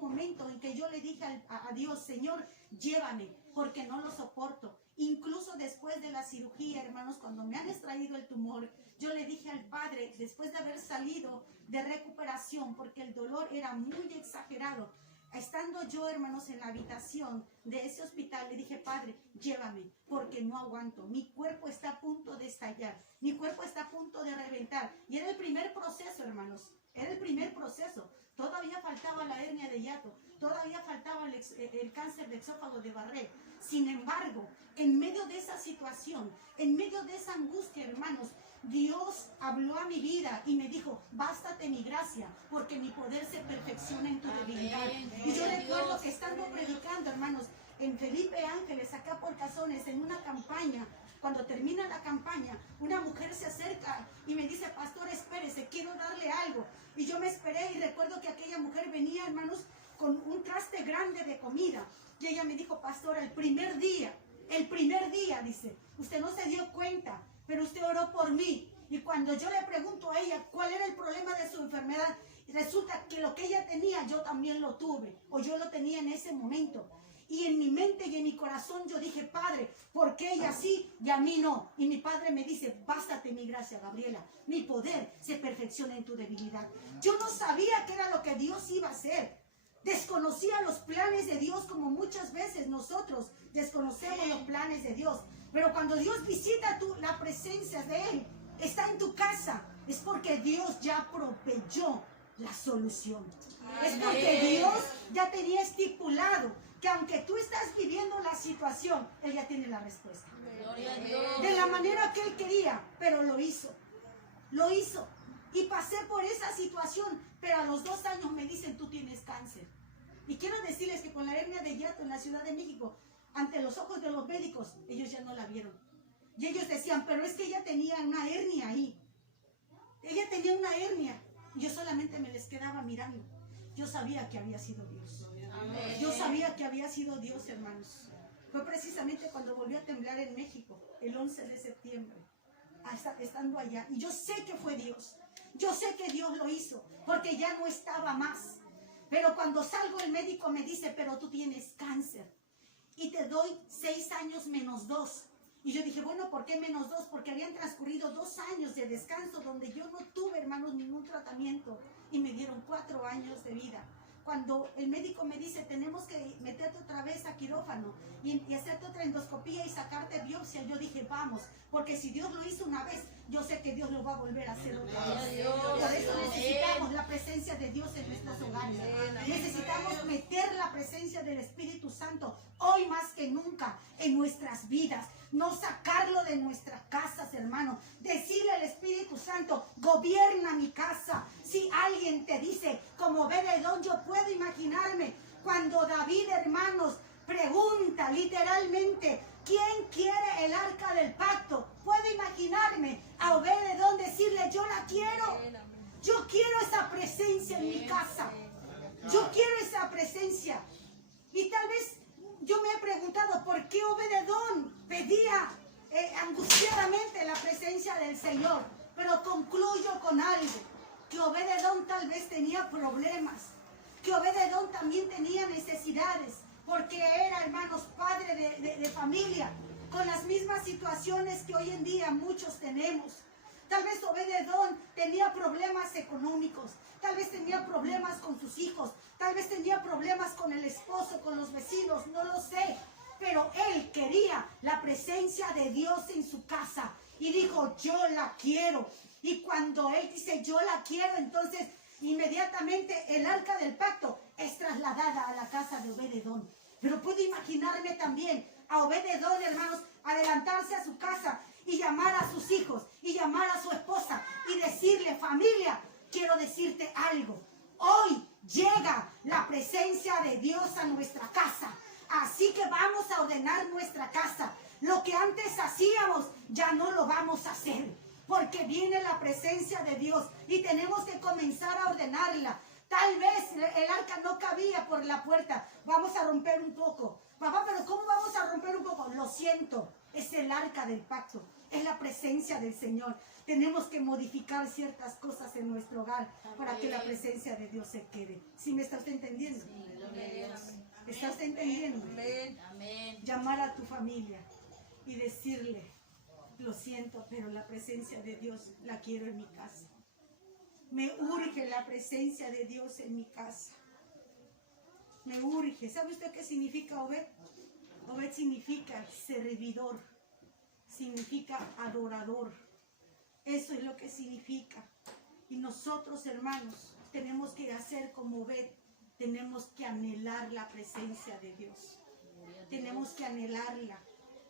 momento en que yo le dije a Dios, Señor, llévame, porque no lo soporto. Incluso después de la cirugía, hermanos, cuando me han extraído el tumor, yo le dije al Padre, después de haber salido de recuperación, porque el dolor era muy exagerado, estando yo, hermanos, en la habitación de ese hospital, le dije, Padre, llévame, porque no aguanto. Mi cuerpo está a punto de estallar, mi cuerpo está a punto de reventar. Y era el primer proceso, hermanos, era el primer proceso. todavía faltaba la hernia de hiato, todavía faltaba el cáncer de esófago de Barrett. Sin embargo, en medio de esa situación, en medio de esa angustia, hermanos, Dios habló a mi vida y me dijo, bástate mi gracia, porque mi poder se perfecciona en tu debilidad. Y yo recuerdo que estando predicando, hermanos, en Felipe Ángeles, acá por Cazones, en una campaña, cuando termina la campaña, una mujer se acerca y me dice, pastor, espérese, quiero darle algo. Y yo me esperé y recuerdo que aquella mujer venía, hermanos, con un traste grande de comida. Y ella me dijo, pastora, el primer día, dice, usted no se dio cuenta, pero usted oró por mí. Y cuando yo le pregunto a ella cuál era el problema de su enfermedad, resulta que lo que ella tenía, yo también lo tuve, o yo lo tenía en ese momento. Y en mi mente y en mi corazón yo dije, Padre, ¿por qué ella sí y a mí no? Y mi Padre me dice, bástate mi gracia, Gabriela. Mi poder se perfecciona en tu debilidad. Yo no sabía qué era lo que Dios iba a hacer. Desconocía los planes de Dios, como muchas veces nosotros desconocemos los planes de Dios. Pero cuando Dios visita la presencia de Él, está en tu casa, es porque Dios ya proveyó la solución. Es porque Dios ya tenía estipulado que aunque tú estás viviendo la situación, Él ya tiene la respuesta. De la manera que Él quería, pero lo hizo. Lo hizo. Y pasé por esa situación, pero a los 2 años me dicen, tú tienes cáncer. Y quiero decirles que con la hernia de hiato en la Ciudad de México, ante los ojos de los médicos, ellos ya no la vieron. Y ellos decían, pero es que ella tenía una hernia ahí. Ella tenía una hernia. Y yo solamente me les quedaba mirando. Yo sabía que había sido Dios. Yo sabía que había sido Dios, hermanos. Fue precisamente cuando volvió a temblar en México, el 11 de septiembre, estando allá. Y yo sé que fue Dios. Yo sé que Dios lo hizo, porque ya no estaba más. Pero cuando salgo, el médico me dice, pero tú tienes cáncer. Y te doy 6 años menos 2. Y yo dije, bueno, ¿por qué menos 2? Porque habían transcurrido 2 años de descanso donde yo no tuve, hermanos, ningún tratamiento. Y me dieron 4 años de vida. Cuando el médico me dice, tenemos que meterte otra vez a quirófano y hacerte otra endoscopía y sacarte biopsia, yo dije, vamos, porque si Dios lo hizo una vez, yo sé que Dios lo va a volver a hacer otra vez. Por eso necesitamos la presencia de Dios en nuestros hogares. Necesitamos meter la presencia del Espíritu Santo hoy más que nunca en nuestras vidas. No sacarlo de nuestras casas, hermano. Decirle al Espíritu Santo, gobierna mi casa. Si alguien te dice, como Obed-Edom, yo puedo imaginarme cuando David, hermanos, pregunta literalmente, ¿quién quiere el arca del pacto? Puedo imaginarme a Obed-Edom decirle, yo la quiero. Yo quiero esa presencia en mi casa. Yo quiero esa presencia. Y tal vez yo me he preguntado por qué Obed-Edom pedía angustiadamente la presencia del Señor. Pero concluyo con algo, que Obed-Edom tal vez tenía problemas, que Obed-Edom también tenía necesidades, porque era, hermanos, padre de familia, con las mismas situaciones que hoy en día muchos tenemos. Tal vez Obed-Edom tenía problemas económicos, tal vez tenía problemas con sus hijos, tal vez tenía problemas con el esposo, con los vecinos, no lo sé. Pero él quería la presencia de Dios en su casa y dijo, yo la quiero. Y cuando él dice, yo la quiero, entonces inmediatamente el arca del pacto es trasladada a la casa de Obed-Edom. Pero puedo imaginarme también a Obed-Edom, hermanos, adelantarse a su casa y llamar a sus hijos y llamar a su esposa y decirle, familia, quiero decirte algo. Hoy llega la presencia de Dios a nuestra casa. Así que vamos a ordenar nuestra casa. Lo que antes hacíamos, ya no lo vamos a hacer. Porque viene la presencia de Dios y tenemos que comenzar a ordenarla. Tal vez el arca no cabía por la puerta. Vamos a romper un poco. Papá, pero ¿cómo vamos a romper un poco? Lo siento, es el arca del pacto. Es la presencia del Señor. Tenemos que modificar ciertas cosas en nuestro hogar para que la presencia de Dios se quede. ¿Sí me está usted entendiendo? ¿Está usted entendiendo? Amén. Llamar a tu familia y decirle, lo siento, pero la presencia de Dios la quiero en mi casa. Me urge la presencia de Dios en mi casa. Me urge. ¿Sabe usted qué significa Obed? Obed significa servidor. Significa adorador. Eso es lo que significa. Y nosotros, hermanos, tenemos que hacer como Obed, tenemos que anhelar la presencia de Dios. Tenemos que anhelarla.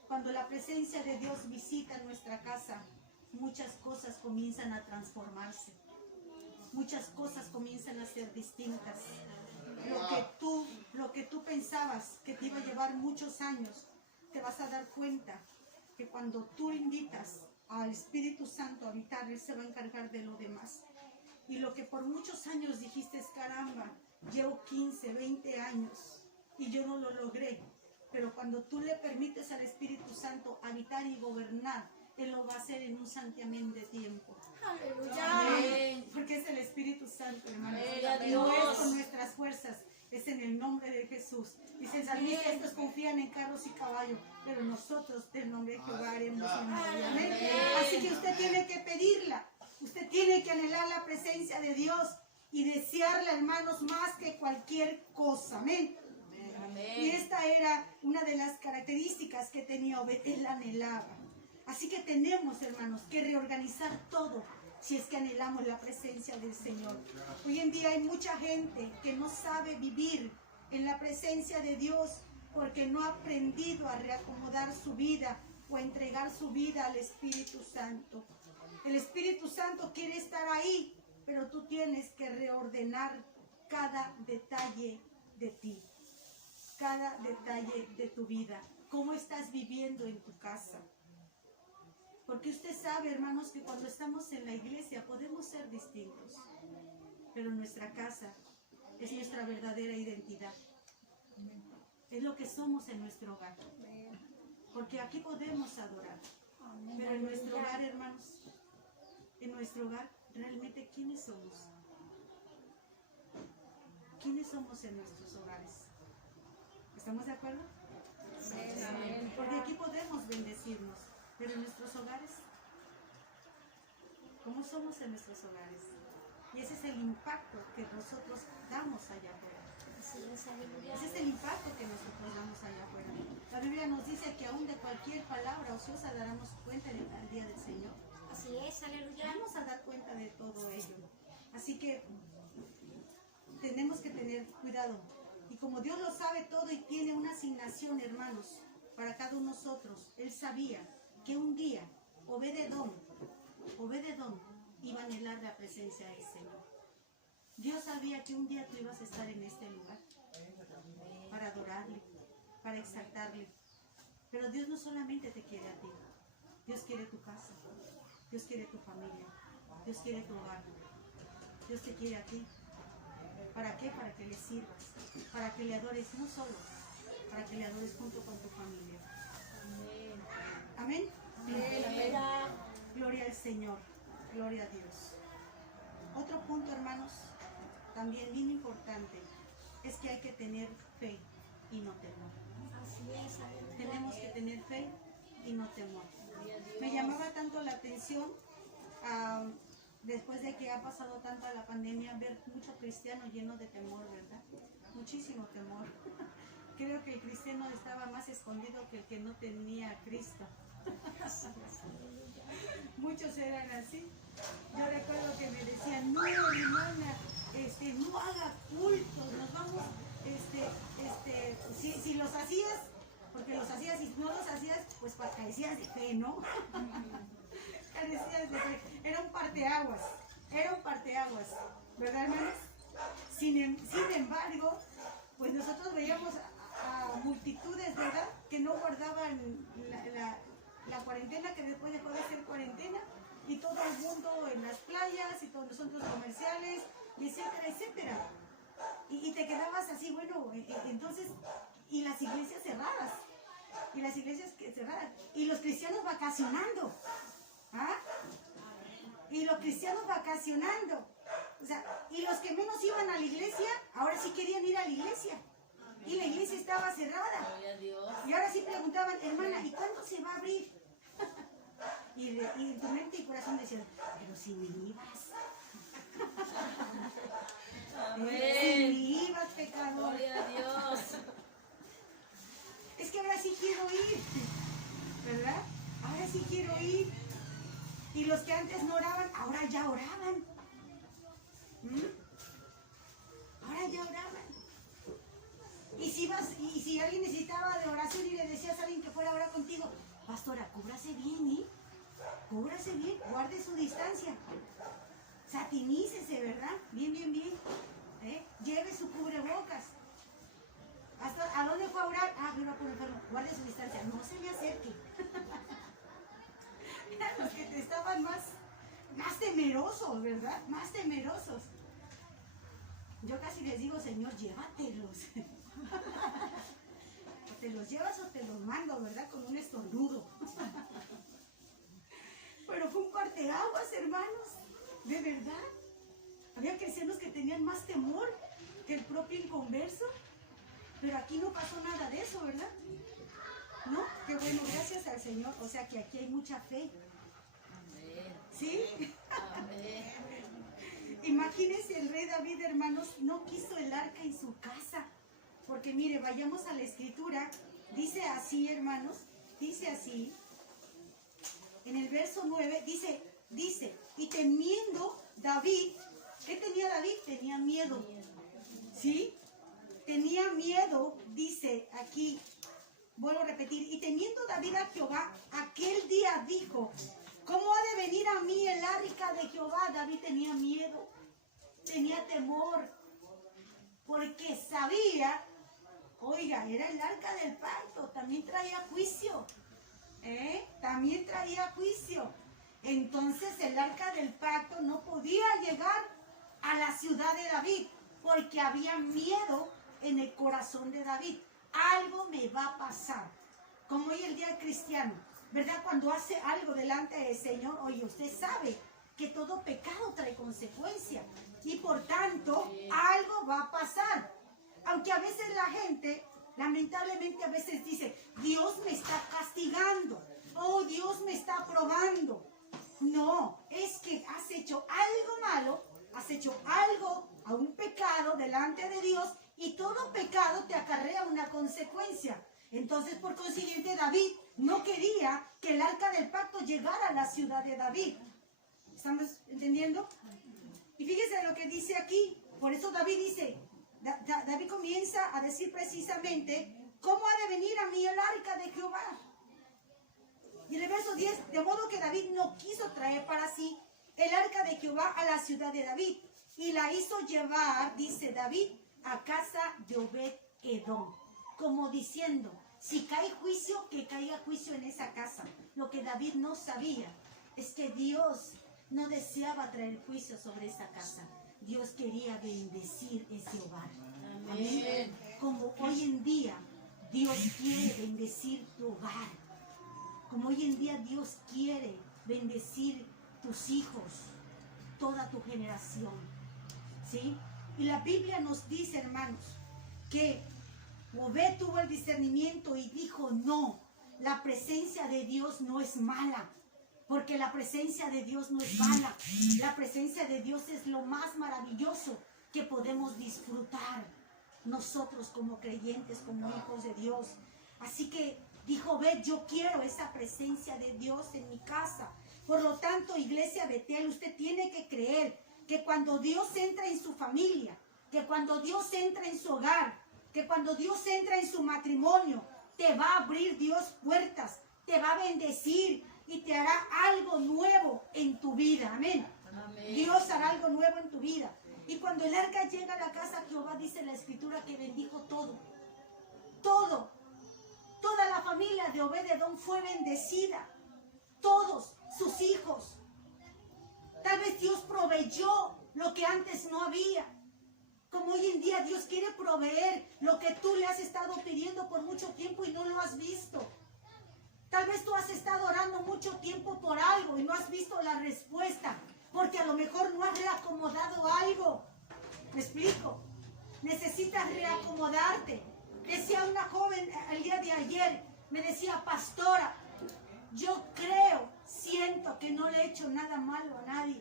Cuando la presencia de Dios visita nuestra casa, muchas cosas comienzan a transformarse. Muchas cosas comienzan a ser distintas. Lo que tú pensabas que te iba a llevar muchos años, te vas a dar cuenta que cuando tú invitas al Espíritu Santo a habitar, Él se va a encargar de lo demás. Y lo que por muchos años dijiste, caramba, llevo 15, 20 años y yo no lo logré. Pero cuando tú le permites al Espíritu Santo habitar y gobernar, Él lo va a hacer en un santiamén de tiempo. Amén. Porque es el Espíritu Santo, hermano. Amén. No es con nuestras fuerzas, es en el nombre de Jesús. Dice el salmista, estos confían en carros y caballos, pero nosotros del nombre de Jehová haremos memoria. Amén. Así que usted tiene que pedirla. Usted tiene que anhelar la presencia de Dios y desearla, hermanos, más que cualquier cosa. Amén. Amén. Y esta era una de las características que tenía Obed, él anhelaba. Así que tenemos, hermanos, que reorganizar todo si es que anhelamos la presencia del Señor. Hoy en día hay mucha gente que no sabe vivir en la presencia de Dios porque no ha aprendido a reacomodar su vida o a entregar su vida al Espíritu Santo. El Espíritu Santo quiere estar ahí, pero tú tienes que reordenar cada detalle de ti, cada detalle de tu vida. ¿Cómo estás viviendo en tu casa? Porque usted sabe, hermanos, que cuando estamos en la iglesia podemos ser distintos, pero nuestra casa es nuestra verdadera identidad. Es lo que somos en nuestro hogar. Porque aquí podemos adorar, pero en nuestro hogar, hermanos, en nuestro hogar, realmente, ¿quiénes somos? ¿Quiénes somos en nuestros hogares? ¿Estamos de acuerdo? Amén. Porque aquí podemos bendecirnos, pero en nuestros hogares, ¿cómo somos en nuestros hogares? Y ese es el impacto que nosotros damos allá afuera. Ese es el impacto que nosotros damos allá afuera. La Biblia nos dice que aún de cualquier palabra ociosa daremos cuenta en el día del Señor. Así es, aleluya. Vamos a dar cuenta de todo ello. Así que tenemos que tener cuidado. Y como Dios lo sabe todo y tiene una asignación, hermanos, para cada uno de nosotros, Él sabía que un día Obed-Edom iba a anhelar la presencia del Señor. Dios sabía que un día tú ibas a estar en este lugar para adorarle, para exaltarle. Pero Dios no solamente te quiere a ti, Dios quiere tu casa, Dios quiere tu familia, Dios quiere tu hogar, Dios te quiere a ti. ¿Para qué? Para que le sirvas, para que le adores no solo, para que le adores junto con tu familia. Amén. Aleluya. Gloria al Señor, gloria a Dios. Otro punto, hermanos, también bien importante, es que hay que tener fe y no temor. Así es, aleluya. Tenemos que tener fe y no temor. Me llamaba tanto la atención, después de que ha pasado tanta la pandemia, ver mucho cristiano lleno de temor, ¿verdad? Muchísimo temor. Creo que el cristiano estaba más escondido que el que no tenía a Cristo. Muchos eran así. Yo recuerdo que me decían, no, hermana, no haga cultos, nos vamos, si los hacías, porque los hacías, y si no los hacías, pues carecías de fe, ¿no? Carecías de fe. Era un parteaguas, ¿verdad, hermanos? Sin embargo, pues nosotros veíamos a multitudes, ¿verdad?, que no guardaban la cuarentena, que después dejó de ser cuarentena, y todo el mundo en las playas y todos los centros comerciales, y etcétera, etcétera. Y te quedabas así, bueno, entonces, y las iglesias cerradas, y los cristianos vacacionando, ¿ah? Y los cristianos vacacionando, o sea, y los que menos iban a la iglesia, ahora sí querían ir a la iglesia, y la iglesia estaba cerrada. Gloria a Dios. Y ahora sí preguntaban, hermana, ¿y cuándo se va a abrir? Y en tu mente y corazón decían, pero si me ibas. Si me Amén. ibas, pecador. Gloria a Dios. Es que ahora sí quiero ir, ¿verdad? Ahora sí quiero ir. Y los que antes no oraban, ahora ya oraban. ¿Mm? si alguien necesitaba de oración y le decías a alguien que fuera a orar contigo, pastora, cúbrase bien, ¿eh? Cúbrase bien, guarde su distancia. Satinícese, ¿verdad? Bien, bien, bien. Lleve su cubrebocas. Pastor, ¿a dónde fue a orar? Ah, fue por enfermo. Guarde su distancia. No se me acerque. Eran los que te estaban más temerosos, ¿verdad? Más temerosos. Yo casi les digo, Señor, llévatelos. O te los llevas o te los mando, ¿verdad? Con un estornudo. Pero fue un parteaguas, hermanos. De verdad. Había cristianos que tenían más temor que el propio inconverso. Pero aquí no pasó nada de eso, ¿verdad? ¿No? Qué bueno, gracias al Señor. O sea que aquí hay mucha fe. ¿Sí? Amén. Imagínense, el rey David, hermanos, no quiso el arca en su casa. Porque mire, vayamos a la escritura. Dice así, hermanos. Dice así. En el verso 9 dice, y temiendo David, ¿qué tenía David? Tenía miedo. ¿Sí? Tenía miedo, dice aquí, vuelvo a repetir, y temiendo David a Jehová, aquel día dijo, ¿cómo ha de venir a mí el arca de Jehová? David tenía miedo, tenía temor, porque sabía, oiga, era el arca del pacto, también traía juicio, también traía juicio. Entonces el arca del pacto no podía llegar a la ciudad de David, porque había miedo en el corazón de David. Algo me va a pasar. Como hoy el día cristiano, ¿verdad? Cuando hace algo delante del Señor, oye, usted sabe que todo pecado trae consecuencia. Y por tanto, algo va a pasar. Aunque a veces la gente, lamentablemente a veces dice, Dios me está castigando. Oh, Dios me está probando. No, es que has hecho algo malo, has hecho algo, a un pecado delante de Dios, y todo pecado te acarrea una consecuencia. Entonces, por consiguiente, David no quería que el arca del pacto llegara a la ciudad de David. ¿Estamos entendiendo? Y fíjese lo que dice aquí. Por eso David dice, David comienza a decir precisamente, ¿cómo ha de venir a mí el arca de Jehová? Y en el verso 10, de modo que David no quiso traer para sí el arca de Jehová a la ciudad de David, y la hizo llevar, dice David, a casa de Obed-Edom, como diciendo, si cae juicio, que caiga juicio en esa casa. Lo que David no sabía es que Dios no deseaba traer juicio sobre esa casa. Dios quería bendecir ese hogar. Amén. Como hoy en día Dios quiere bendecir tu hogar. Como hoy en día Dios quiere bendecir tus hijos, toda tu generación. ¿Sí? Y la Biblia nos dice, hermanos, que Obed tuvo el discernimiento y dijo, no, la presencia de Dios no es mala, porque la presencia de Dios no es mala. La presencia de Dios es lo más maravilloso que podemos disfrutar nosotros como creyentes, como hijos de Dios. Así que dijo Obed, yo quiero esa presencia de Dios en mi casa. Por lo tanto, Iglesia Betel, usted tiene que creer que cuando Dios entra en su familia, que cuando Dios entra en su hogar, que cuando Dios entra en su matrimonio, te va a abrir Dios puertas, te va a bendecir y te hará algo nuevo en tu vida. Amén. Amén. Dios hará algo nuevo en tu vida. Y cuando el arca llega a la casa, Jehová dice en la escritura que bendijo todo. Todo. Toda la familia de Obed-Edom fue bendecida. Todos sus hijos. Tal vez Dios proveyó lo que antes no había. Como hoy en día Dios quiere proveer lo que tú le has estado pidiendo por mucho tiempo y no lo has visto. Tal vez tú has estado orando mucho tiempo por algo y no has visto la respuesta, porque a lo mejor no has reacomodado algo. ¿Me explico? Necesitas reacomodarte. Decía una joven el día de ayer, me decía, pastora, yo creo, siento que no le he hecho nada malo a nadie.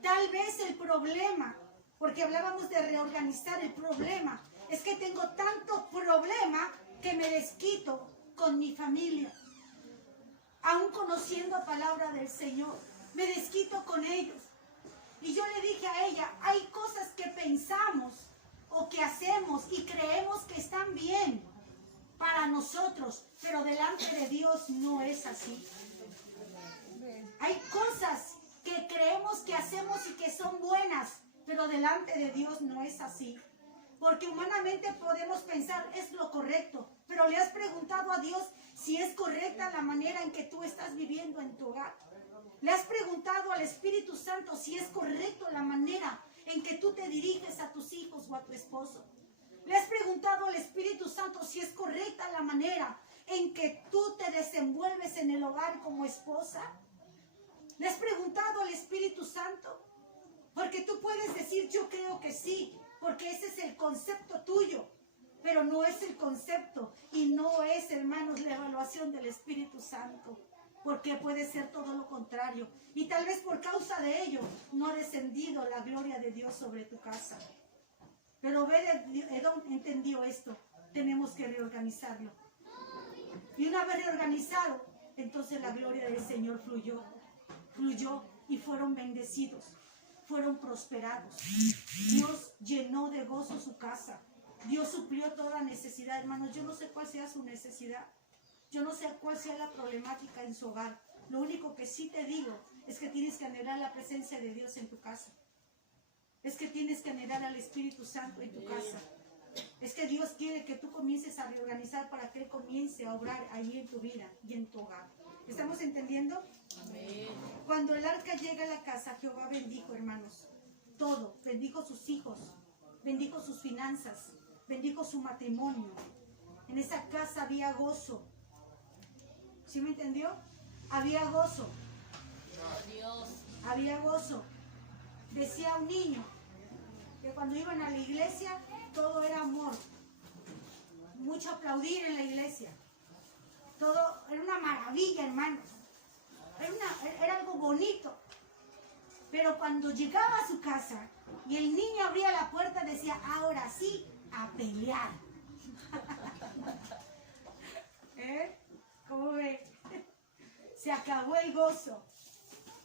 Tal vez el problema, porque hablábamos de reorganizar, el problema es que tengo tanto problema que me desquito con mi familia. Aún conociendo palabra del Señor, me desquito con ellos. Y yo le dije a ella, hay cosas que pensamos o que hacemos y creemos que están bien, para nosotros, pero delante de Dios no es así. Hay cosas que creemos que hacemos y que son buenas, pero delante de Dios no es así. Porque humanamente podemos pensar, es lo correcto, pero ¿le has preguntado a Dios si es correcta la manera en que tú estás viviendo en tu hogar? ¿Le has preguntado al Espíritu Santo si es correcto la manera en que tú te diriges a tus hijos o a tu esposo? ¿Le has preguntado al Espíritu Santo si es correcta la manera en que tú te desenvuelves en el hogar como esposa? ¿Le has preguntado al Espíritu Santo? Porque tú puedes decir, yo creo que sí, porque ese es el concepto tuyo, pero no es el concepto y no es, hermanos, la evaluación del Espíritu Santo, porque puede ser todo lo contrario. Y tal vez por causa de ello no ha descendido la gloria de Dios sobre tu casa. Pero Edom entendió esto, tenemos que reorganizarlo. Y una vez reorganizado, entonces la gloria del Señor fluyó y fueron bendecidos, fueron prosperados. Dios llenó de gozo su casa. Dios suplió toda necesidad, hermanos. Yo no sé cuál sea su necesidad. Yo no sé cuál sea la problemática en su hogar. Lo único que sí te digo es que tienes que anhelar la presencia de Dios en tu casa. Es que tienes que anhelar al Espíritu Santo en tu casa. Es que Dios quiere que tú comiences a reorganizar para que Él comience a obrar ahí en tu vida y en tu hogar. ¿Estamos entendiendo? Amén. Cuando el arca llega a la casa, Jehová bendijo, hermanos, todo. Bendijo sus hijos, bendijo sus finanzas, bendijo su matrimonio. En esa casa había gozo. ¿Sí me entendió? Había gozo. Oh, Dios. Había gozo. Decía un niño que cuando iban a la iglesia todo era amor. Mucho aplaudir en la iglesia. Todo era una maravilla, hermanos. Era algo bonito. Pero cuando llegaba a su casa y el niño abría la puerta, decía, ahora sí, a pelear. ¿Eh? ¿Cómo ve? Se acabó el gozo.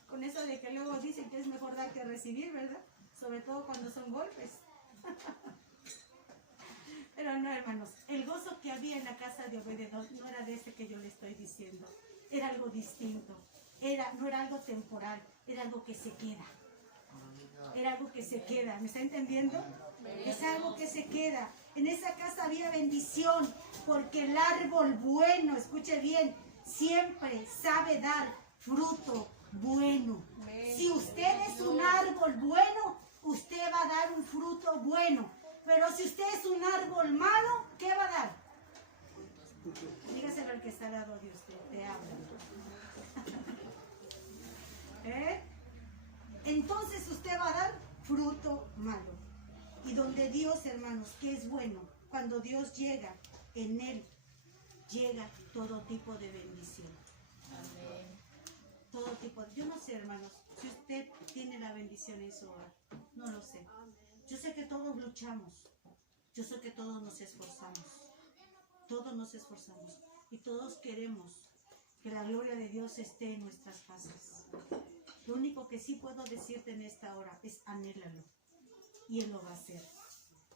Con eso de que luego dicen que es mejor dar que recibir, ¿verdad? Sobre todo cuando son golpes. Pero no, hermanos, el gozo que había en la casa de Obed-Edom no era de este que yo le estoy diciendo. Era algo distinto. No era algo temporal, era algo que se queda. Era algo que se queda. ¿Me está entendiendo? Es algo que se queda. En esa casa había bendición, porque el árbol bueno, escuche bien, siempre sabe dar fruto bueno. Si usted es un árbol bueno, usted va a dar un fruto bueno. Pero si usted es un árbol malo, ¿qué va a dar? Dígaselo al que está al lado de usted, te habla. Entonces usted va a dar fruto malo. Y donde Dios, hermanos, que es bueno, cuando Dios llega, en Él llega todo tipo de bendición. Amén. Todo tipo de... Yo no sé, hermanos, si usted tiene la bendición en su hogar. No lo sé. Yo sé que todos luchamos. Yo sé que todos nos esforzamos. Todos nos esforzamos. Y todos queremos que la gloria de Dios esté en nuestras casas. Lo único que sí puedo decirte en esta hora es anhélalo. Y Él lo va a hacer.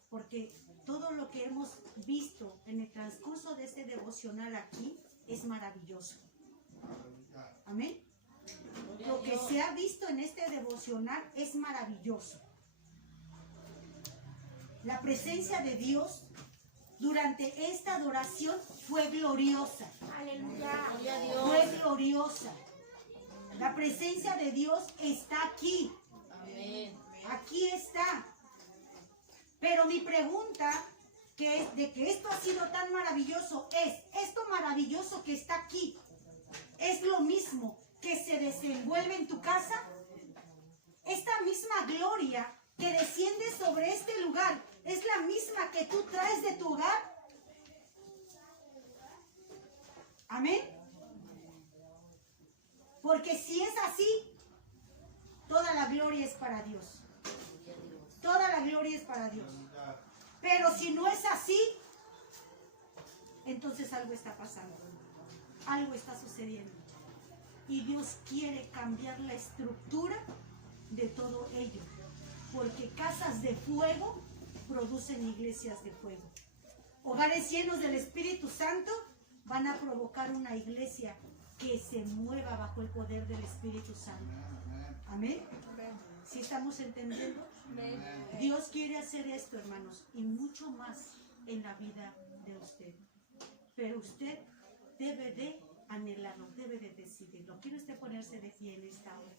Porque todo lo que hemos visto en el transcurso de este devocional aquí es maravilloso. Amén. Lo que se ha visto en este devocional es maravilloso. La presencia de Dios durante esta adoración fue gloriosa. Aleluya. Gloria a Dios. Fue gloriosa. La presencia de Dios está aquí. Amén. Aquí está. Pero mi pregunta, que es de que esto ha sido tan maravilloso, es, esto maravilloso que está aquí, ¿es lo mismo que se desenvuelve en tu casa? Esta misma gloria que desciende sobre este lugar, ¿es la misma que tú traes de tu hogar? Amén. Porque si es así, toda la gloria es para Dios. Toda la gloria es para Dios. Pero si no es así, entonces algo está pasando. Algo está sucediendo. Y Dios quiere cambiar la estructura de todo ello. Porque casas de fuego producen iglesias de fuego. Hogares llenos del Espíritu Santo van a provocar una iglesia que se mueva bajo el poder del Espíritu Santo. Amén. ¿Sí estamos entendiendo? Dios quiere hacer esto, hermanos, y mucho más en la vida de usted. Pero usted debe de anhelarlo, debe de decidirlo. ¿Quiere usted ponerse de pie en esta hora?